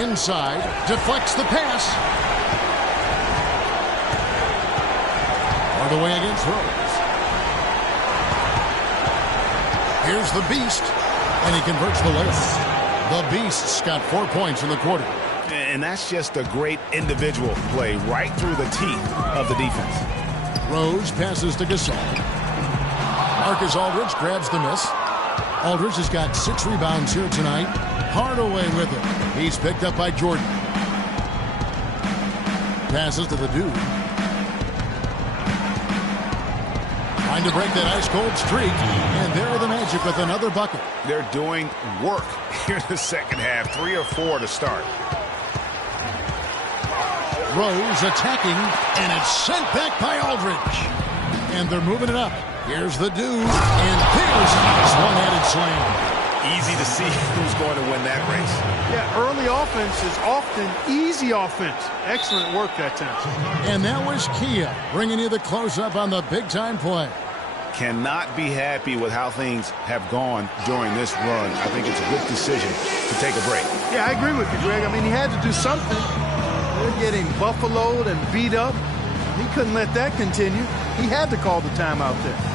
Inside, deflects the pass. Hard away against Rose. Here's the Beast, and he converts the layup. The Beast's got 4 points in the quarter. And that's just a great individual play right through the teeth of the defense. Rose passes to Gasol. Marcus Aldridge grabs the miss. Aldridge has got 6 rebounds here tonight. Hardaway with it. He's picked up by Jordan. Passes to the dude. Trying to break that ice-cold streak. And there are the Magic with another bucket. They're doing work here in the second half. 3 or 4 to start. Rose attacking, and it's sent back by Aldridge. And they're moving it up. Here's the dude, and there's his one-handed slam. Easy to see who's going to win that race. Yeah, early offense is often easy offense. Excellent work that time. And that was Kia bringing you the close-up on the big-time play. Cannot be happy with how things have gone during this run. I think it's a good decision to take a break. Yeah, I agree with you, Greg. I mean, he had to do something. They're getting buffaloed and beat up. He couldn't let that continue. He had to call the timeout there.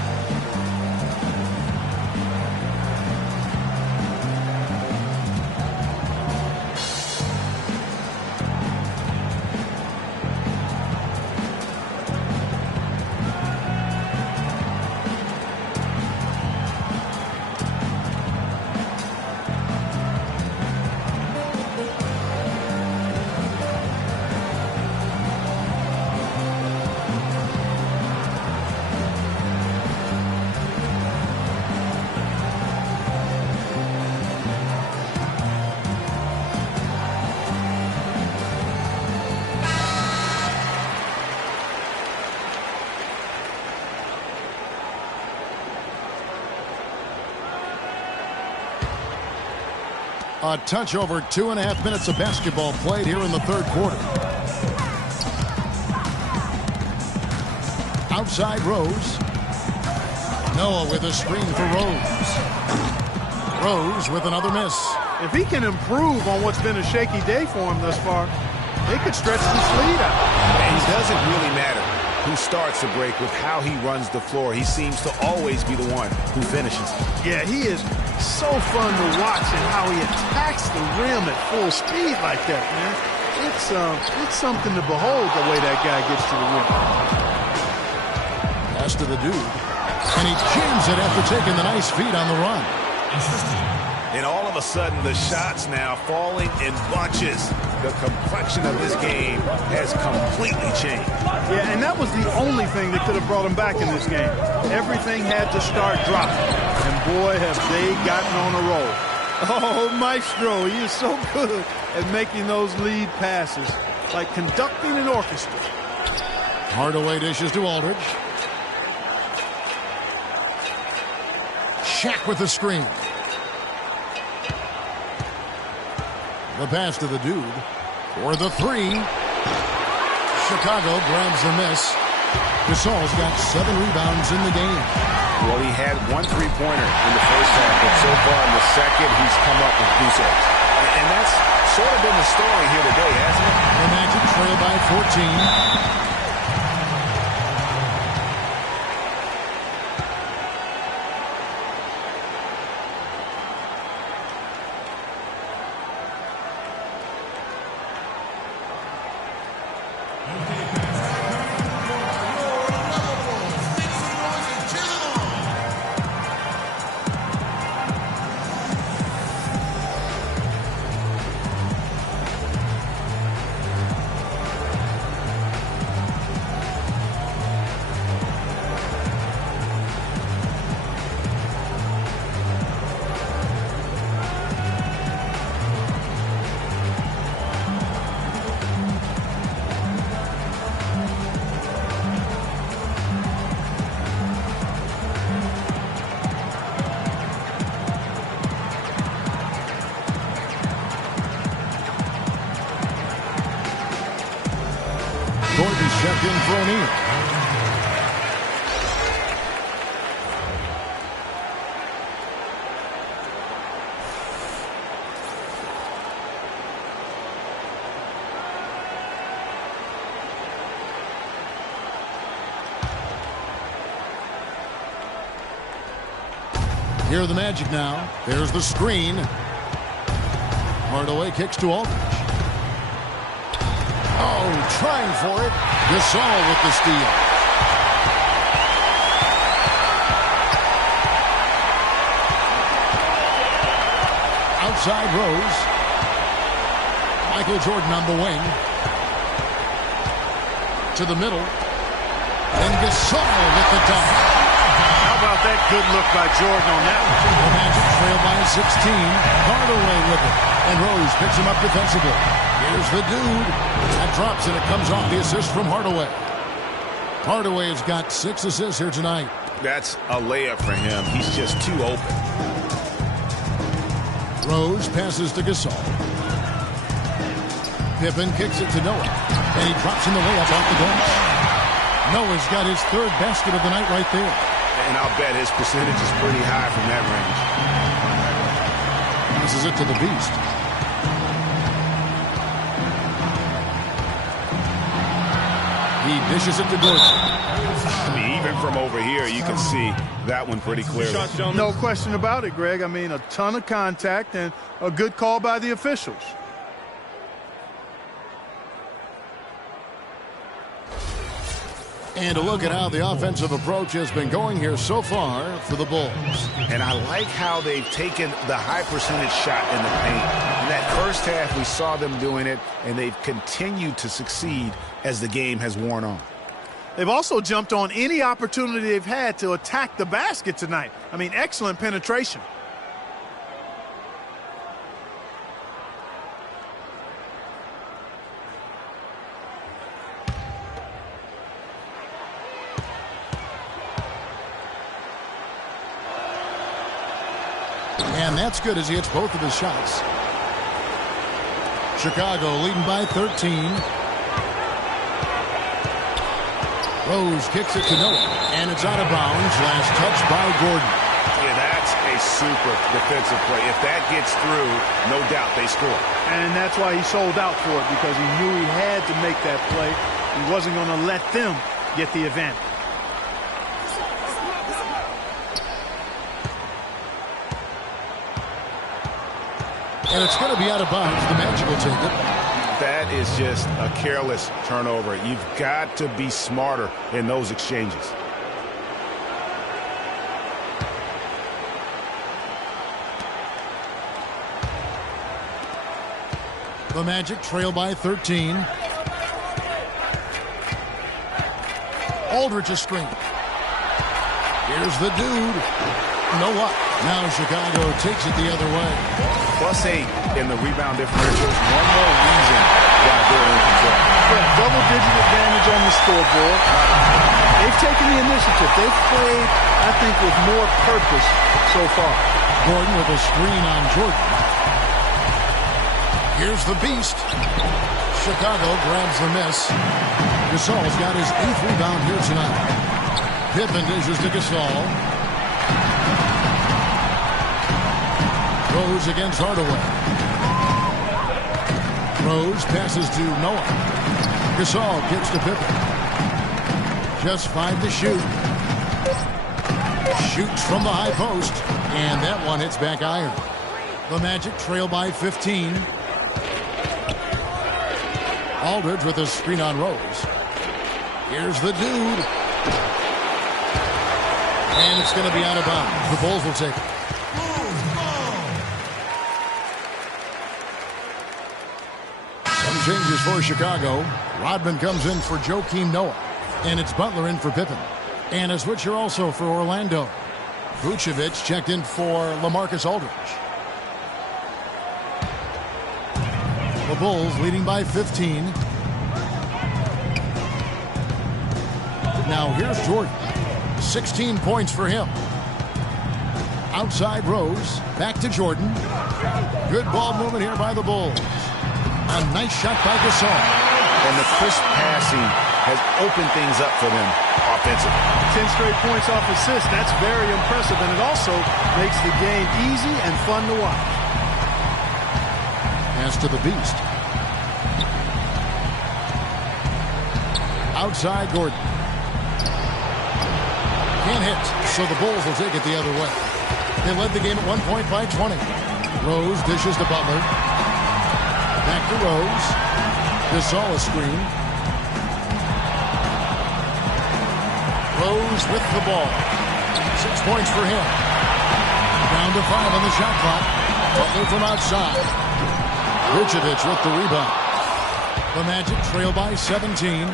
A touch over 2.5 minutes of basketball played here in the third quarter. Outside Rose. Noah with a screen for Rose. Rose with another miss. If he can improve on what's been a shaky day for him thus far, they could stretch this lead out. And it doesn't really matter who starts the break with how he runs the floor. He seems to always be the one who finishes. Yeah, he is so fun to watch and how he attacks the rim at full speed like that, man. It's something to behold the way that guy gets to the rim. Pass to the dude. And he jams it after taking the nice feed on the run. And all of a sudden, the shots now falling in bunches. The complexion of this game has completely changed. Yeah, and that was the only thing that could have brought him back in this game. Everything had to start dropping. And boy, have they gotten on a roll. Oh, Maestro, he is so good at making those lead passes, like conducting an orchestra. Hardaway dishes to Aldridge. Shaq with the screen. The pass to the dude for the three. Chicago grabs the miss. Gasol's got 7 rebounds in the game. Well, he had 1 3-pointer in the first half, but so far in the second, he's come up with deuces. And that's sort of been the story here today, hasn't it? The Magic trail by 14. for O'Neal. Here are the Magic now. There's the screen. Hardaway kicks to Aldridge. Oh, trying for it. Gasol with the steal. Outside Rose. Michael Jordan on the wing. To the middle. And Gasol with the dunk. How about that good look by Jordan on that one? The Magic trail by 16. Hardaway with it. And Rose picks him up defensively. Here's the dude. That drops and it comes off the assist from Hardaway. Hardaway has got 6 assists here tonight. That's a layup for him. He's just too open. Rose passes to Gasol. Pippen kicks it to Noah. And he drops in the layup off the bench. Noah's got his 3rd basket of the night right there. And I'll bet his percentage is pretty high from that range. Passes it to the Beast. He dishes it to Gordon. I mean, even from over here, you can see that one pretty clearly. No question about it, Greg. I mean, a ton of contact and a good call by the officials. And a look at how the offensive approach has been going here so far for the Bulls. And I like how they've taken the high percentage shot in the paint. In that first half, we saw them doing it, and they've continued to succeed as the game has worn on. They've also jumped on any opportunity they've had to attack the basket tonight. I mean, excellent penetration. And that's good as he hits both of his shots. Chicago leading by 13. Rose kicks it to Noah, and it's out of bounds. Last touch by Gordon. Yeah, that's a super defensive play. If that gets through, no doubt they score. And that's why he sold out for it, because he knew he had to make that play. He wasn't going to let them get the advantage. And it's going to be out of bounds. The Magic will take it. That is just a careless turnover. You've got to be smarter in those exchanges. The Magic trail by 13. Aldridge a screen. Here's the dude. Noah. Now Chicago takes it the other way. +8 in the rebound differential. One more reason why they're in control. Yeah, double-digit advantage on the scoreboard. They've taken the initiative. They've played, I think, with more purpose so far. Gordon with a screen on Jordan. Here's the Beast. Chicago grabs the miss. Gasol's got his 8th rebound here tonight. Pippen dishes to Gasol. Rose against Hardaway. Rose passes to Noah. Gasol kicks to Pippen. Just 5 to shoot. Shoots from the high post. And that one hits back iron. The Magic trail by 15. Aldridge with a screen on Rose. Here's the dude. And it's going to be out of bounds. The Bulls will take it. Changes for Chicago. Rodman comes in for Joakim Noah. And it's Butler in for Pippen. And a switcher also for Orlando. Vucevic checked in for LaMarcus Aldridge. The Bulls leading by 15. Now here's Jordan. 16 points for him. Outside Rose. Back to Jordan. Good ball movement here by the Bulls. A nice shot by Gasol. and the crisp passing has opened things up for them offensively. 10 straight points off assists. That's very impressive, and it also makes the game easy and fun to watch. Pass to the Beast. Outside Gordon. Can't hit, so the Bulls will take it the other way. They led the game at 1 point by 20. Rose dishes to Butler. Back to Rose. Gasol a screen. Rose with the ball. 6 points for him. Down to 5 on the shot clock. Butler from outside. Vucevic with the rebound. The Magic trail by 17.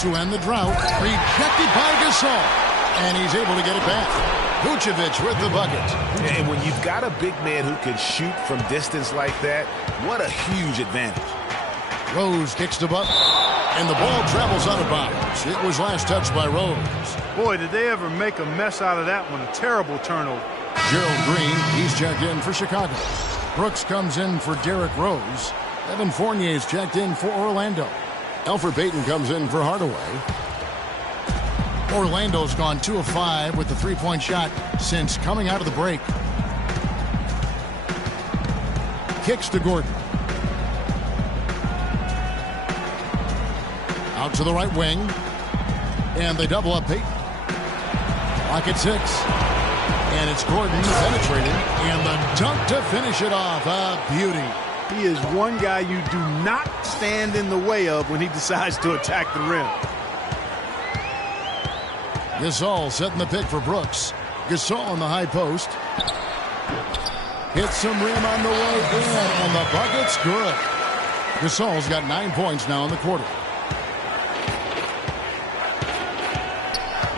To end the drought. Rejected by Gasol. And he's able to get it back. Vucevic with the bucket. And when you've got a big man who can shoot from distance like that, what a huge advantage. Rose kicks to Butler. And the ball travels out of bounds. It was last touched by Rose. Boy, did they ever make a mess out of that one. A terrible turnover. Gerald Green, he's checked in for Chicago. Brooks comes in for Derrick Rose. Evan Fournier's checked in for Orlando. Elfrid Payton comes in for Hardaway. Orlando's gone 2 of 5 with the three-point shot since coming out of the break. Kicks to Gordon. Out to the right wing. And they double up Payton. Clock at 6. And it's Gordon penetrating. And the dunk to finish it off. A beauty. He is one guy you do not stand in the way of when he decides to attack the rim. Gasol setting the pick for Brooks. Gasol on the high post. Hits some rim on the way in, and the bucket's good. Gasol's got 9 points now in the quarter.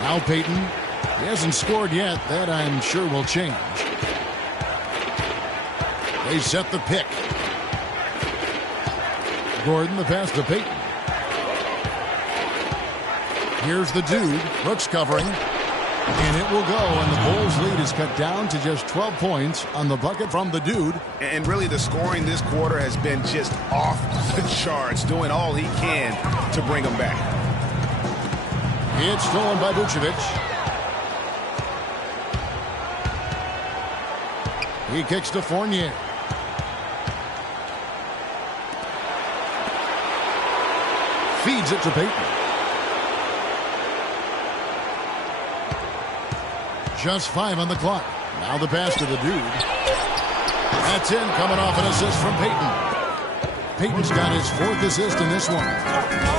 Now Payton. He hasn't scored yet. That I'm sure will change. They set the pick. Gordon, the pass to Payton. Here's the dude. Brooks covering. And it will go. And the Bulls lead is cut down to just 12 points on the bucket from the dude. And really the scoring this quarter has been just off the charts, doing all he can to bring them back. It's stolen by Vucevic. He kicks to Fournier. Feeds it to Payton. Just 5 on the clock. Now the pass to the dude. That's in, coming off an assist from Payton. Payton's got his 4th assist in this one.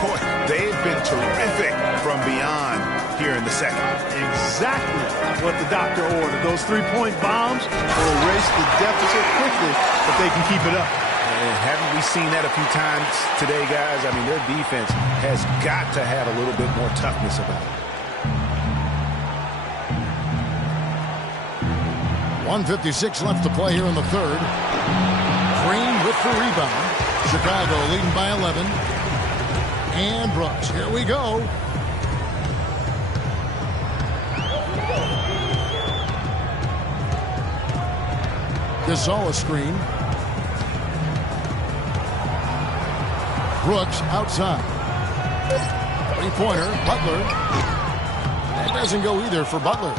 Boy, they've been terrific from beyond here in the second. Exactly what the doctor ordered. Those 3-point bombs will erase the deficit quickly if they can keep it up. And haven't we seen that a few times today, guys? I mean, their defense has got to have a little bit more toughness about it. 1:56 left to play here in the third. Green with the rebound. Chicago leading by 11. And Brooks. Here we go. Gasol a screen. Brooks outside. Three-pointer. Butler. That doesn't go either for Butler.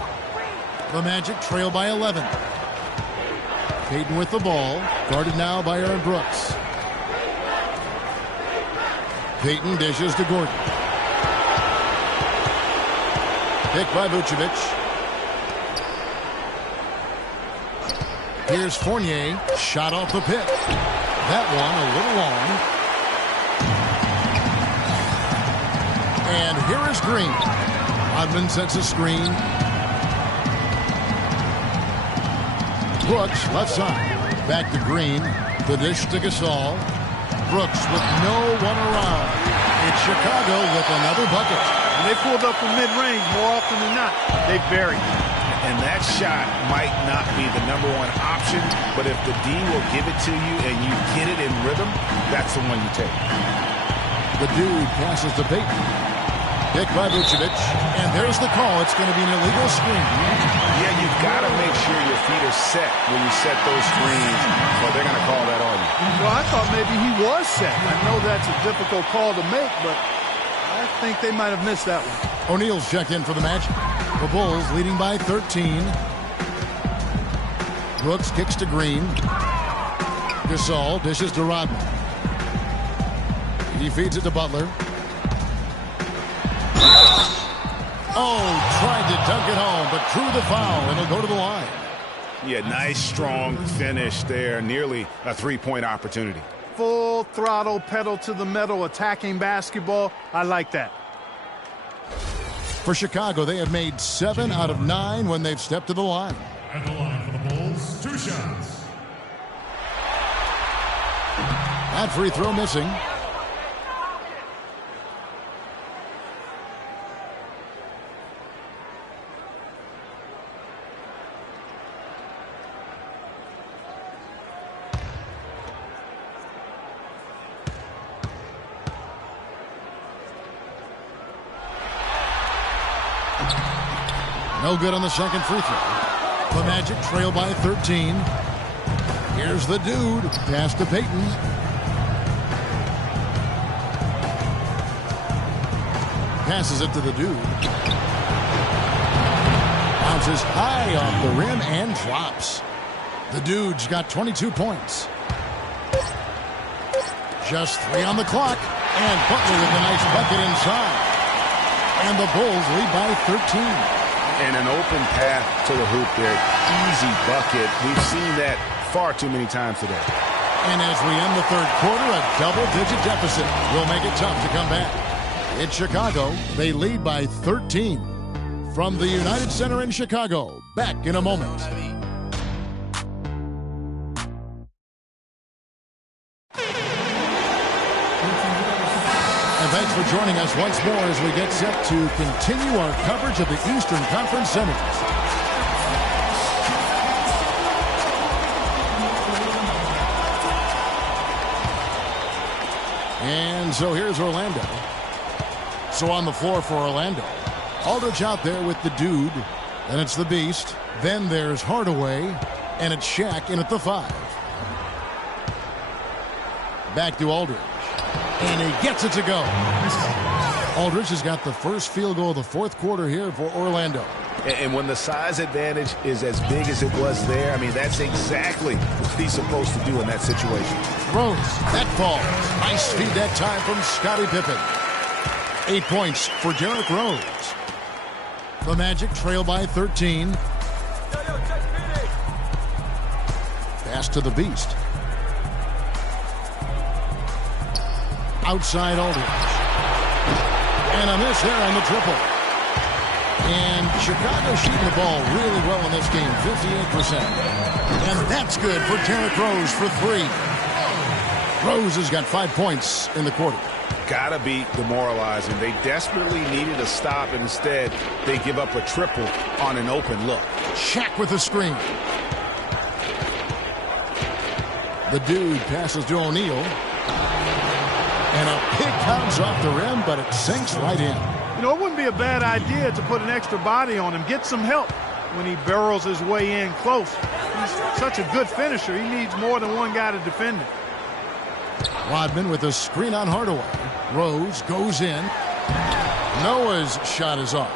The Magic trail by 11. Payton with the ball. Guarded now by Aaron Brooks. Payton dishes to Gordon. Pick by Vucevic. Here's Fournier. Shot off the pick. That one a little long. And here is Green. Rodman sets a screen. Brooks, left side. Back to Green. The dish to Gasol. Brooks with no one around. It's Chicago with another bucket. When they pulled up from mid-range more often than not, they buried it. And that shot might not be the #1 option, but if the D will give it to you and you get it in rhythm, that's the one you take. The dude passes to Payton. Pick by Vucevic, and there's the call. It's going to be an illegal screen. Yeah, you've got to make sure your feet are set when you set those screens, or they're going to call that on you. Well, I thought maybe he was set. I know that's a difficult call to make, but I think they might have missed that one. O'Neal's checked in for the Magic. The Bulls leading by 13. Brooks kicks to Green. Gasol dishes to Rodman. He feeds it to Butler. Oh, tried to dunk it home, but drew the foul, and he'll go to the line. Yeah, nice, strong finish there. Nearly a three-point opportunity. Full throttle, pedal to the metal, attacking basketball. I like that. For Chicago, they have made 7 out of 9 when they've stepped to the line. At the line for the Bulls, 2 shots. That free throw missing. No good on the second free throw. The Magic trail by 13. Here's the dude. Pass to Payton. Passes it to the dude. Bounces high off the rim and drops. The dude's got 22 points. Just 3 on the clock. And Butler with a nice bucket inside. And the Bulls lead by 13. And an open path to the hoop there. Easy bucket. We've seen that far too many times today. And as we end the third quarter, a double-digit deficit will make it tough to come back. It's Chicago. They lead by 13. From the United Center in Chicago, back in a moment. And thanks for joining us once more as we get set to continue our coverage of the Eastern Conference Semis. And so here's Orlando. So on the floor for Orlando. Aldridge out there with the dude. Then it's the Beast. Then there's Hardaway. And it's Shaq in at the 5. Back to Aldridge. And he gets it to go. Aldridge has got the first field goal of the fourth quarter here for Orlando. And when the size advantage is as big as it was there, I mean, that's exactly what he's supposed to do in that situation. Rose, that falls. Nice feed that time from Scottie Pippen. 8 points for Derrick Rose. The Magic trail by 13. Pass to the Beast. Outside Aldridge. And a miss there on the triple. And Chicago shooting the ball really well in this game, 58%. And that's good for Derrick Rose for 3. Rose has got 5 points in the quarter. Gotta be demoralizing. They desperately needed a stop, and instead they give up a triple on an open look. Shaq with the screen. The dude passes to O'Neal. And a pick comes off the rim, but it sinks right in. You know, it wouldn't be a bad idea to put an extra body on him, get some help when he barrels his way in close. He's such a good finisher. He needs more than one guy to defend him. Rodman with a screen on Hardaway. Rose goes in. Noah's shot is off.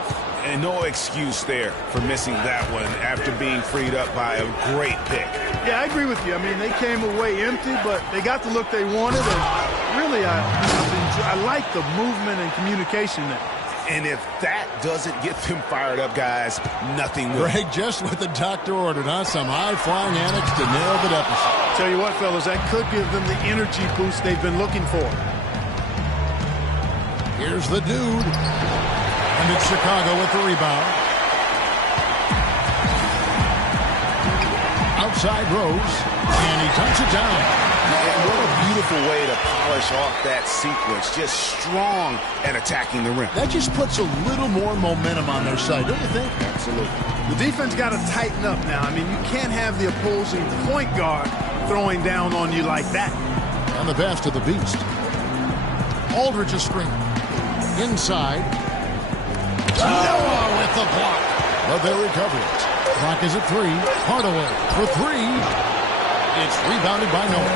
And no excuse there for missing that one after being freed up by a great pick. Yeah, I agree with you. I mean, they came away empty, but they got the look they wanted. And really, I like the movement and communication there. And if that doesn't get them fired up, guys, nothing will. Greg, just what the doctor ordered, huh? Some high-flying antics to nail the deficit. Tell you what, fellas, that could give them the energy boost they've been looking for. Here's the dude. And it's Chicago with the rebound. Outside Rose. And he dunks it down. And what a beautiful way to polish off that sequence. Just strong at attacking the rim. That just puts a little more momentum on their side, don't you think? Absolutely. The defense got to tighten up now. I mean, you can't have the opposing point guard throwing down on you like that. On the pass to the Beast. Aldridge a screen. Inside. block, but they recover it. Clock is at 3. Hardaway for 3. It's rebounded by Noah.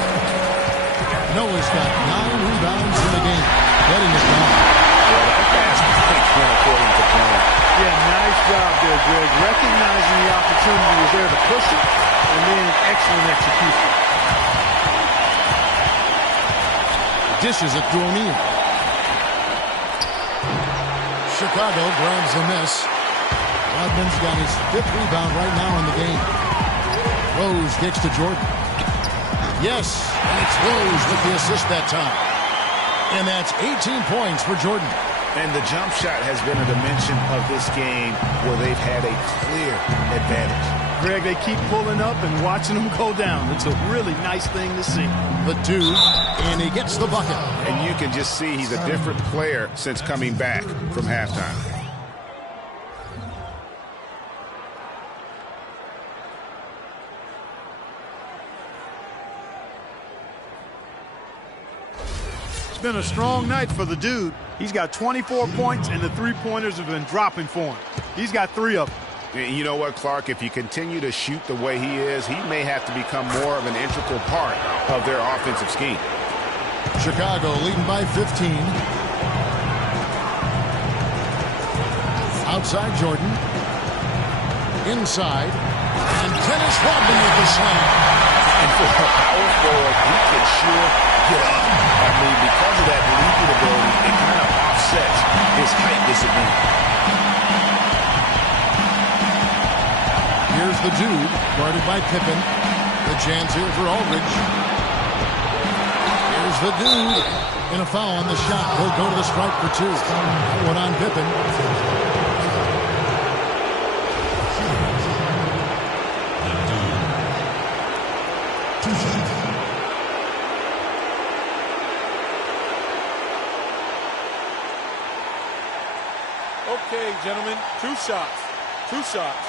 Noah's got 9 rebounds in the game, getting it down. Well, that basket went according to plan. Yeah, nice job there, Greg. Recognizing the opportunity was there to push it, and then excellent execution. Dishes it to O'Neal. Chicago grabs the miss. Rodman's got his 5th rebound right now in the game. Rose kicks to Jordan. Yes, and it's Rose with the assist that time. And that's 18 points for Jordan. And the jump shot has been a dimension of this game where they've had a clear advantage. Greg, they keep pulling up and watching them go down. It's a really nice thing to see. The 2, and he gets the bucket. And you can just see he's a different player since coming back from halftime. It's been a strong night for the dude. He's got 24 points, and the three-pointers have been dropping for him. He's got 3 of them. You know what, Clark? If you continue to shoot the way he is, he may have to become more of an integral part of their offensive scheme. Chicago leading by 15. Outside Jordan. Inside. And Dennis Rodman with the slam. And for a power forward, he can sure get up. I mean, because of that leaping ability, it kind of offsets his height disadvantage. Here's the dude, guarded by Pippen. The chance here for Aldridge. Here's the dude. And a foul on the shot. He'll go to the stripe for 2. One on Pippen. Okay, gentlemen, 2 shots. 2 shots.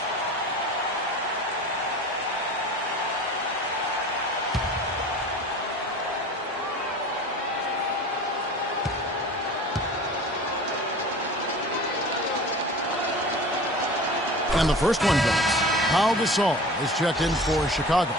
And the first one drops. Pau Gasol is checked in for Chicago.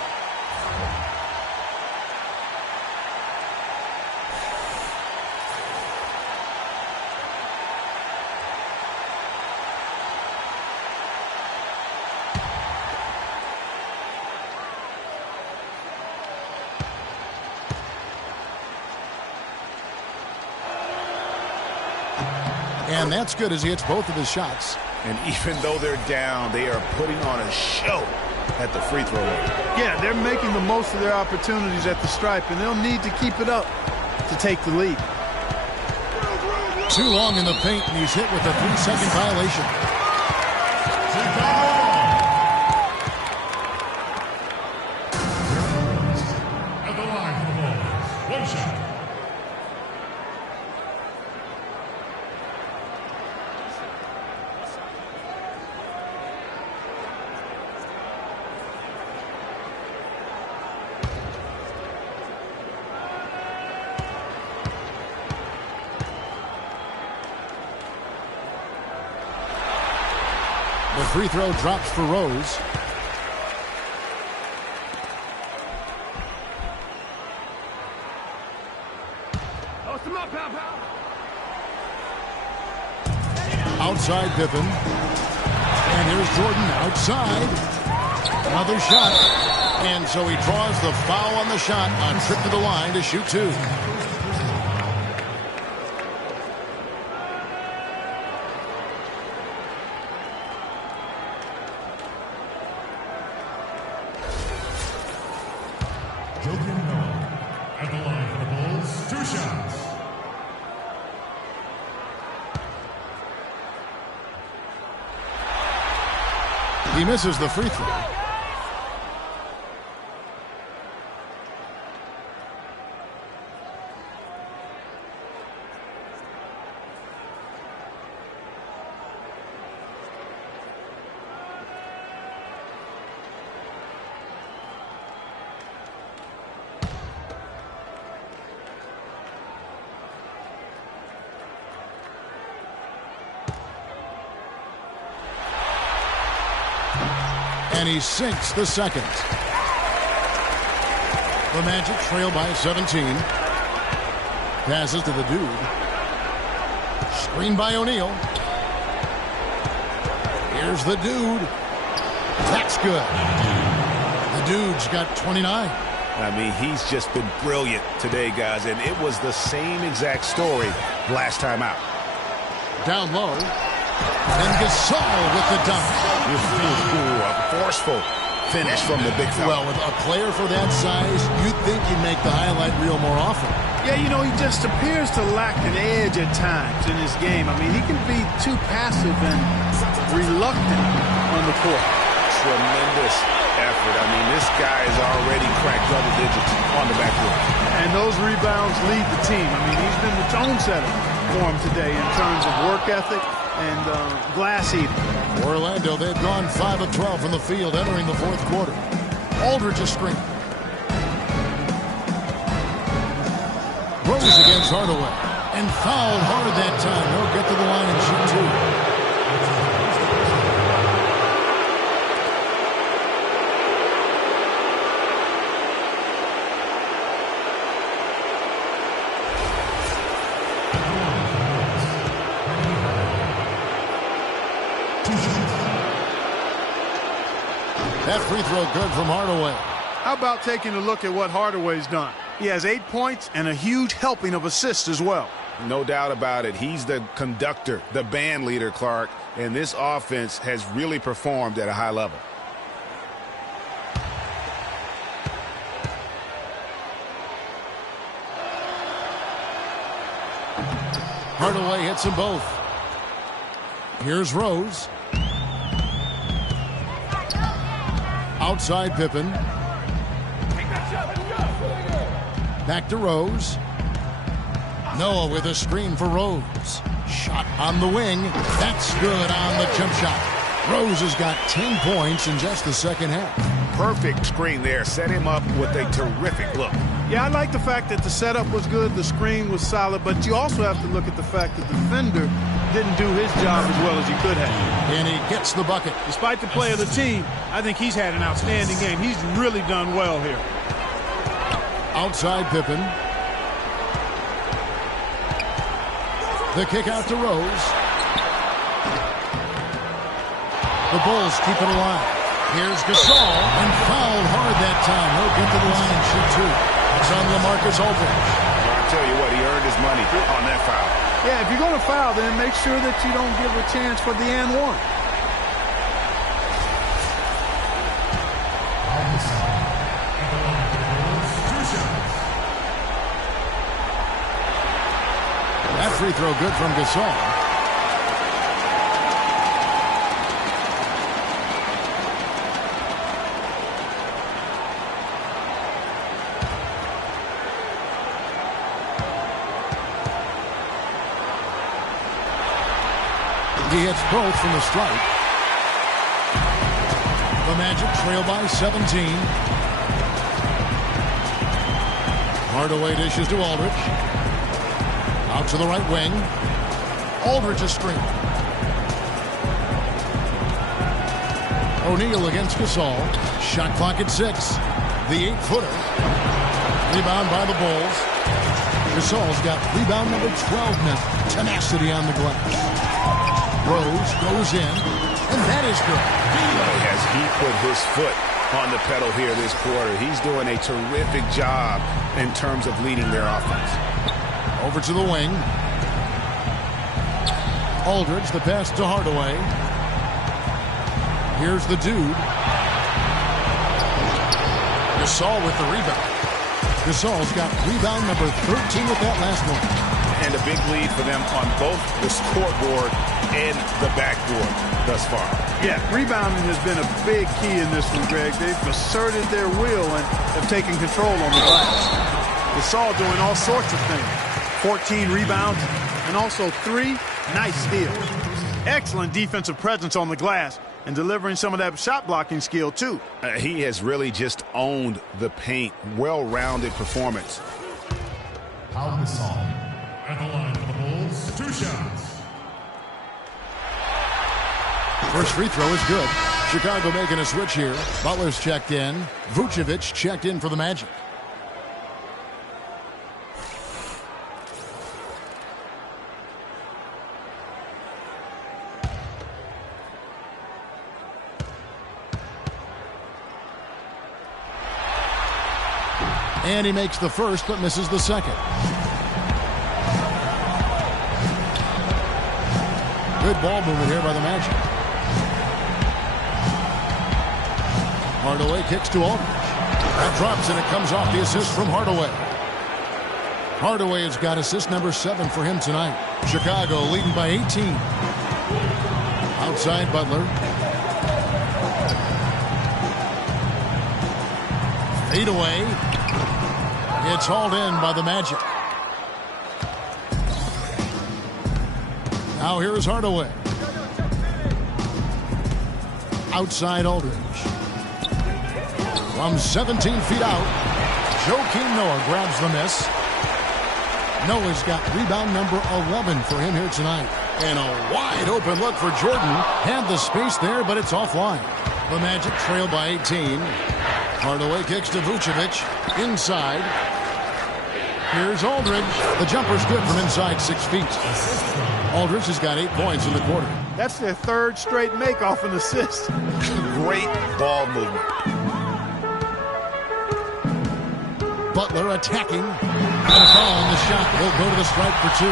And that's good as he hits both of his shots. And even though they're down, they are putting on a show at the free throw line. Yeah, they're making the most of their opportunities at the stripe, and they'll need to keep it up to take the lead. Too long in the paint, and he's hit with a 3-second violation. At the line for the Bulls. 1 shot. The free throw drops for Rose. Outside Pippen. And here's Jordan outside. Another shot. And so he draws the foul on the shot on trip to the line to shoot 2. At the line for the Bulls, 2 shots. He misses the free throw. And he sinks the second. The Magic trail by 17. Passes to the Dude. Screen by O'Neal. Here's the Dude. That's good. The Dude's got 29. I mean, he's just been brilliant today, guys, and it was the same exact story last time out. Down low. And Gasol with the dunk. Ooh, a forceful finish from the big fella. Well, with a player for that size, you'd think he'd make the highlight reel more often. Yeah, you know, he just appears to lack an edge at times in his game. I mean, he can be too passive and reluctant on the court. Tremendous effort. I mean, this guy has already cracked double digits on the backboard. And those rebounds lead the team. I mean, he's been the tone setter for him today in terms of work ethic and glass eating. Orlando, they've gone 5 of 12 from the field entering the fourth quarter. Aldridge a screen. Rose against Hardaway. And fouled hard that time. He'll get to the line and shoot two. That free throw good from Hardaway. How about taking a look at what Hardaway's done? He has 8 points and a huge helping of assists as well. No doubt about it. He's the conductor, the band leader, Clark, and this offense has really performed at a high level. Hardaway hits them both. Here's Rose. Outside Pippen. Back to Rose. Noah with a screen for Rose. Shot on the wing. That's good on the jump shot. Rose has got 10 points in just the second half. Perfect screen there. Set him up with a terrific look. Yeah, I like the fact that the setup was good, the screen was solid, but you also have to look at the fact that the defender didn't do his job as well as he could have. And he gets the bucket. Despite the play of the team, I think he's had an outstanding game. He's really done well here. Outside Pippen. The kick out to Rose. The Bulls keep it alive. Here's Gasol, and fouled hard that time. He'll get to the line and shoot two. It's on LaMarcus Aldridge. I'll tell you what, he earned his money on that foul. Yeah, if you're going to foul, then make sure that you don't give a chance for the and one. That free throw good from Gasol. He hits both from the stripe. The Magic trail by 17. Hardaway dishes to Aldridge. Out to the right wing. Aldridge a screen. O'Neal against Gasol. Shot clock at 6. The 8-footer. Rebound by the Bulls. Gasol's got rebound number 12 now. Tenacity on the glass. Rose goes in, and that is good. As he put his foot on the pedal here this quarter, he's doing a terrific job in terms of leading their offense. Over to the wing. Aldridge, the pass to Hardaway. Here's the Dude. Gasol with the rebound. Gasol's got rebound number 13 with that last one. And a big lead for them on both the scoreboard and the backboard thus far. Yeah, rebounding has been a big key in this one, Greg. They've asserted their will and have taken control on the glass. Gasol doing all sorts of things. 14 rebounds and also 3 nice steals. Excellent defensive presence on the glass and delivering some of that shot blocking skill too. He has really just owned the paint. Well-rounded performance. Pau Gasol at the line for the Bulls. 2 shots. First free throw is good. Chicago making a switch here. Butler's checked in. Vucevic checked in for the Magic. And he makes the first but misses the second. Good ball movement here by the Magic. Hardaway kicks to Aldridge. That drops and it comes off the assist from Hardaway. Hardaway has got assist number 7 for him tonight. Chicago leading by 18. Outside Butler. Fade away. It's hauled in by the Magic. Now here is Hardaway. Outside Aldridge. From 17 feet out, Joakim Noah grabs the miss. Noah's got rebound number 11 for him here tonight. And a wide open look for Jordan. Had the space there, but it's offline. The Magic trail by 18. Hardaway kicks to Vucevic. Inside. Here's Aldridge. The jumper's good from inside 6 feet. Aldridge has got 8 points in the quarter. That's their third straight make off an assist. Great ball movement. Butler attacking. And a foul on the shot. He'll go to the stripe for 2.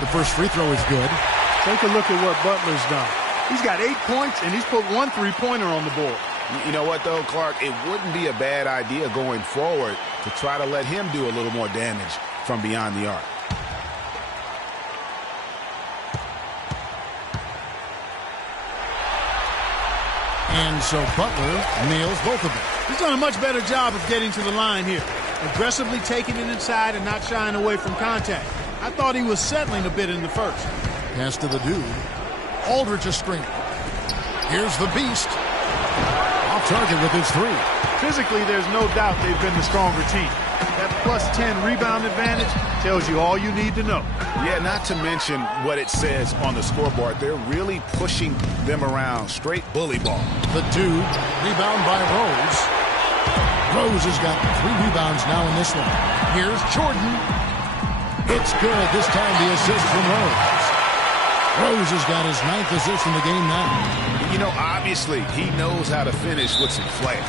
The first free throw is good. Take a look at what Butler's done. He's got 8 points, and he's put 1 3-pointer on the board. You know what, though, Clark? It wouldn't be a bad idea going forward to try to let him do a little more damage from beyond the arc. And so Butler nails both of them. He's done a much better job of getting to the line here. Aggressively taking it inside and not shying away from contact. I thought he was settling a bit in the first. Pass to the dude. Aldridge a screen. Here's the beast. Off target with his 3. Physically, there's no doubt they've been the stronger team. That plus 10 rebound advantage tells you all you need to know. Yeah, not to mention what it says on the scoreboard. They're really pushing them around. Straight bully ball. The dude. Rebound by Rose. Rose has got 3 rebounds now in this one. Here's Jordan. It's good. This time the assist from Rose. Rose has got his 9th assist in the game now. You know, obviously, he knows how to finish with some flair.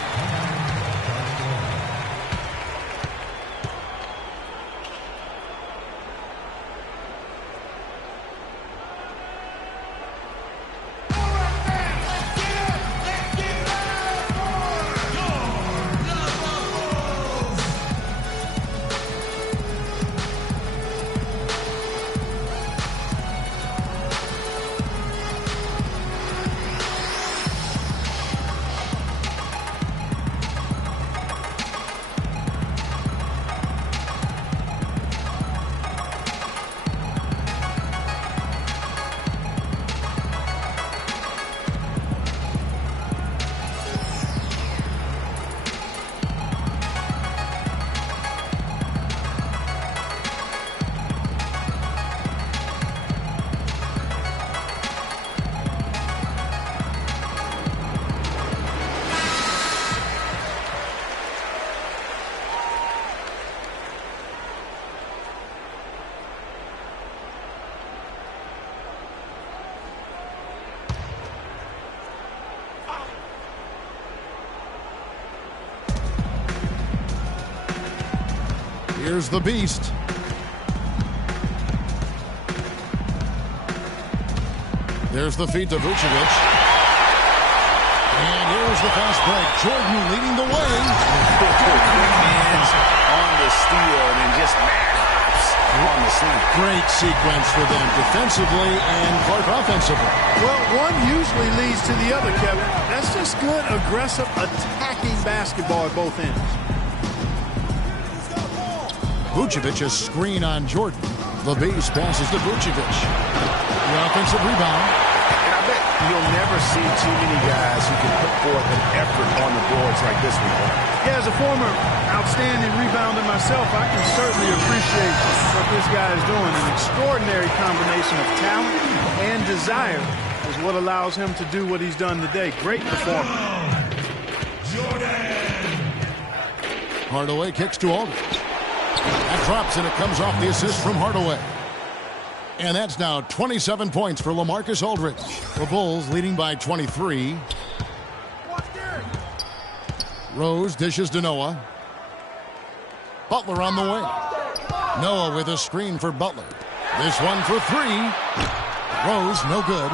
Here's the beast. There's the feed to Vucevic. And here's the fast break. Jordan leading the way. Hands on the steal and then just mad hops on the slam. Great sequence for them defensively and Clark offensively. Well, one usually leads to the other, Kevin. That's just good, aggressive, attacking basketball at both ends. Vucevic a screen on Jordan. LaBeast passes to Vucevic. The offensive rebound. And I bet you'll never see too many guys who can put forth an effort on the boards like this one. Yeah, as a former outstanding rebounder myself, I can certainly appreciate what this guy is doing. An extraordinary combination of talent and desire is what allows him to do what he's done today. Great performance. Hardaway kicks to Aldridge. That drops, and it comes off the assist from Hardaway. And that's now 27 points for LaMarcus Aldridge. The Bulls leading by 23. Rose dishes to Noah. Butler on the wing. Noah with a screen for Butler. This one for three. Rose, no good.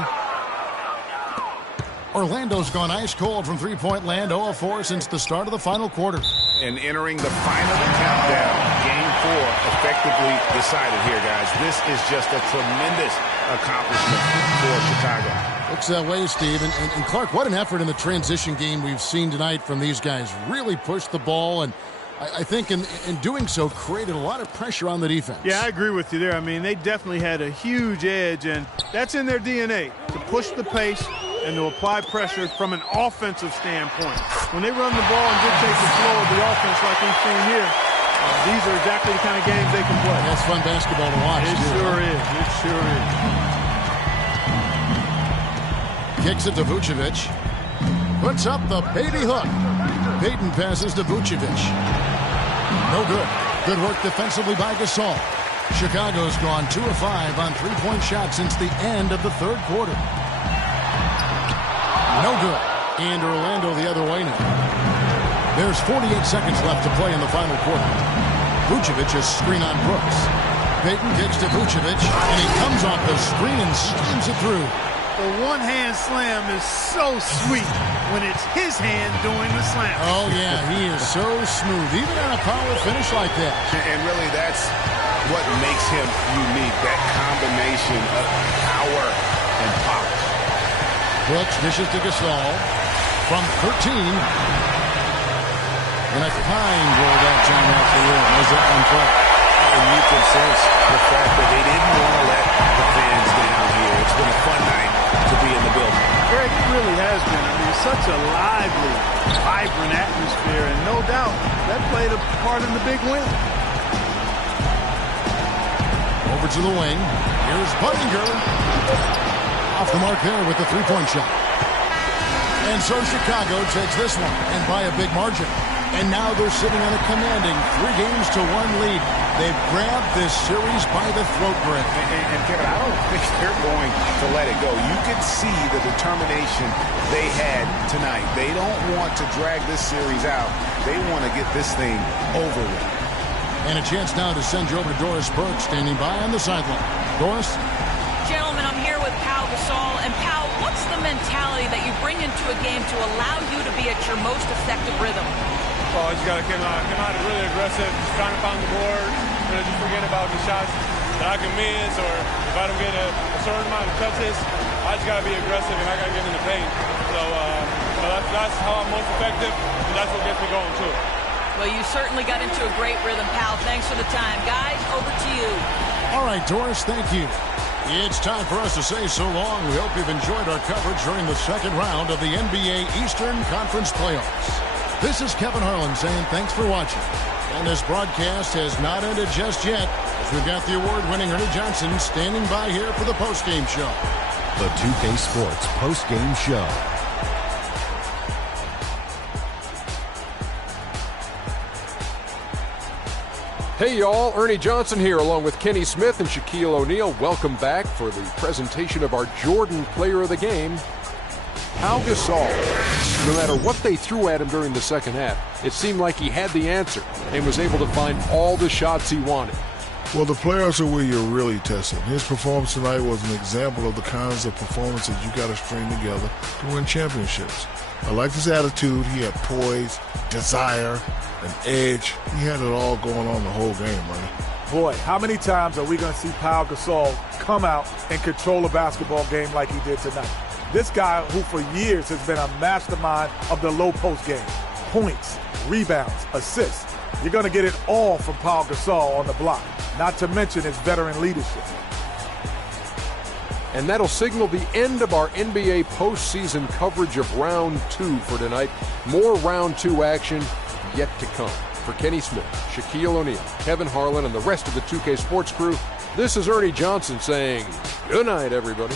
Orlando's gone ice cold from three-point land, 0 of 4 since the start of the final quarter. And entering the final countdown, Game 4 effectively decided here, guys. This is just a tremendous accomplishment for Chicago. Looks that way, Steve. And Clark, what an effort in the transition game we've seen tonight from these guys. Really pushed the ball, and I think in doing so created a lot of pressure on the defense. Yeah, I agree with you there. I mean, they definitely had a huge edge, and that's in their DNA, to push the pace and to apply pressure from an offensive standpoint. When they run the ball and dictate the flow of the offense like we've seen here, these are exactly the kind of games they can play. That's fun basketball to watch. It sure is. It sure is. Kicks it to Vucevic. Puts up the baby hook. Payton passes to Vucevic. No good. Good work defensively by Gasol. Chicago's gone 2 of 5 on three-point shots since the end of the third quarter. No good. And Orlando the other way now. There's 48 seconds left to play in the final quarter. Vucevic is screen on Brooks. Payton kicks to Vucevic, and he comes off the screen and slams it through. The one-hand slam is so sweet when it's his hand doing the slam. Oh, yeah, he is so smooth, even on a power finish like that. And really, that's what makes him unique, that combination of power and polish. Brooks dishes to Gasol from 13. And a kind roll that time off the rim as it unfolds. And you can sense the fact that they didn't want to let the fans down here. It's been a fun night to be in the building. Greg, it really has been. I mean, such a lively, vibrant atmosphere, and no doubt that played a part in the big win. Over to the wing. Here's Budinger. Off the mark there with the three-point shot. And so Chicago takes this one, and by a big margin. And now they're sitting on a commanding 3-1 lead. They've grabbed this series by the throat, Greg. And Kevin, I don't think they're going to let it go. You can see the determination they had tonight. They don't want to drag this series out. They want to get this thing over with. And a chance now to send you over to Doris Burke, standing by on the sideline. Doris? Gentlemen, I'm here with Pau Gasol. And Pau, what's the mentality that you bring into a game to allow you to be at your most effective rhythm? Oh, I just got to come out really aggressive, just trying to find the board, really just forget about the shots that I can miss, or if I don't get a certain amount of touches, I just got to be aggressive and I got to get in the paint. So that's how I'm most effective, and that's what gets me going too. Well, you certainly got into a great rhythm, Pal. Thanks for the time. Guys, over to you. All right, Doris, thank you. It's time for us to say so long. We hope you've enjoyed our coverage during the second round of the NBA Eastern Conference Playoffs. This is Kevin Harlan saying thanks for watching. And this broadcast has not ended just yet, as we've got the award-winning Ernie Johnson standing by here for the postgame show. The 2K Sports postgame show. Hey y'all, Ernie Johnson here along with Kenny Smith and Shaquille O'Neal. Welcome back for the presentation of our Jordan Player of the Game, Pau Gasol. No matter what they threw at him during the second half, it seemed like he had the answer and was able to find all the shots he wanted. Well, the playoffs are where you're really tested. His performance tonight was an example of the kinds of performances you got to string together to win championships. I liked his attitude. He had poise, desire, an edge. He had it all going on the whole game, man. Boy, how many times are we going to see Pau Gasol come out and control a basketball game like he did tonight? This guy who for years has been a mastermind of the low post game. Points, rebounds, assists. You're going to get it all from Paul Gasol on the block, not to mention his veteran leadership. And that'll signal the end of our NBA postseason coverage of Round 2 for tonight. More Round 2 action yet to come. For Kenny Smith, Shaquille O'Neal, Kevin Harlan, and the rest of the 2K Sports crew, this is Ernie Johnson saying good night, everybody.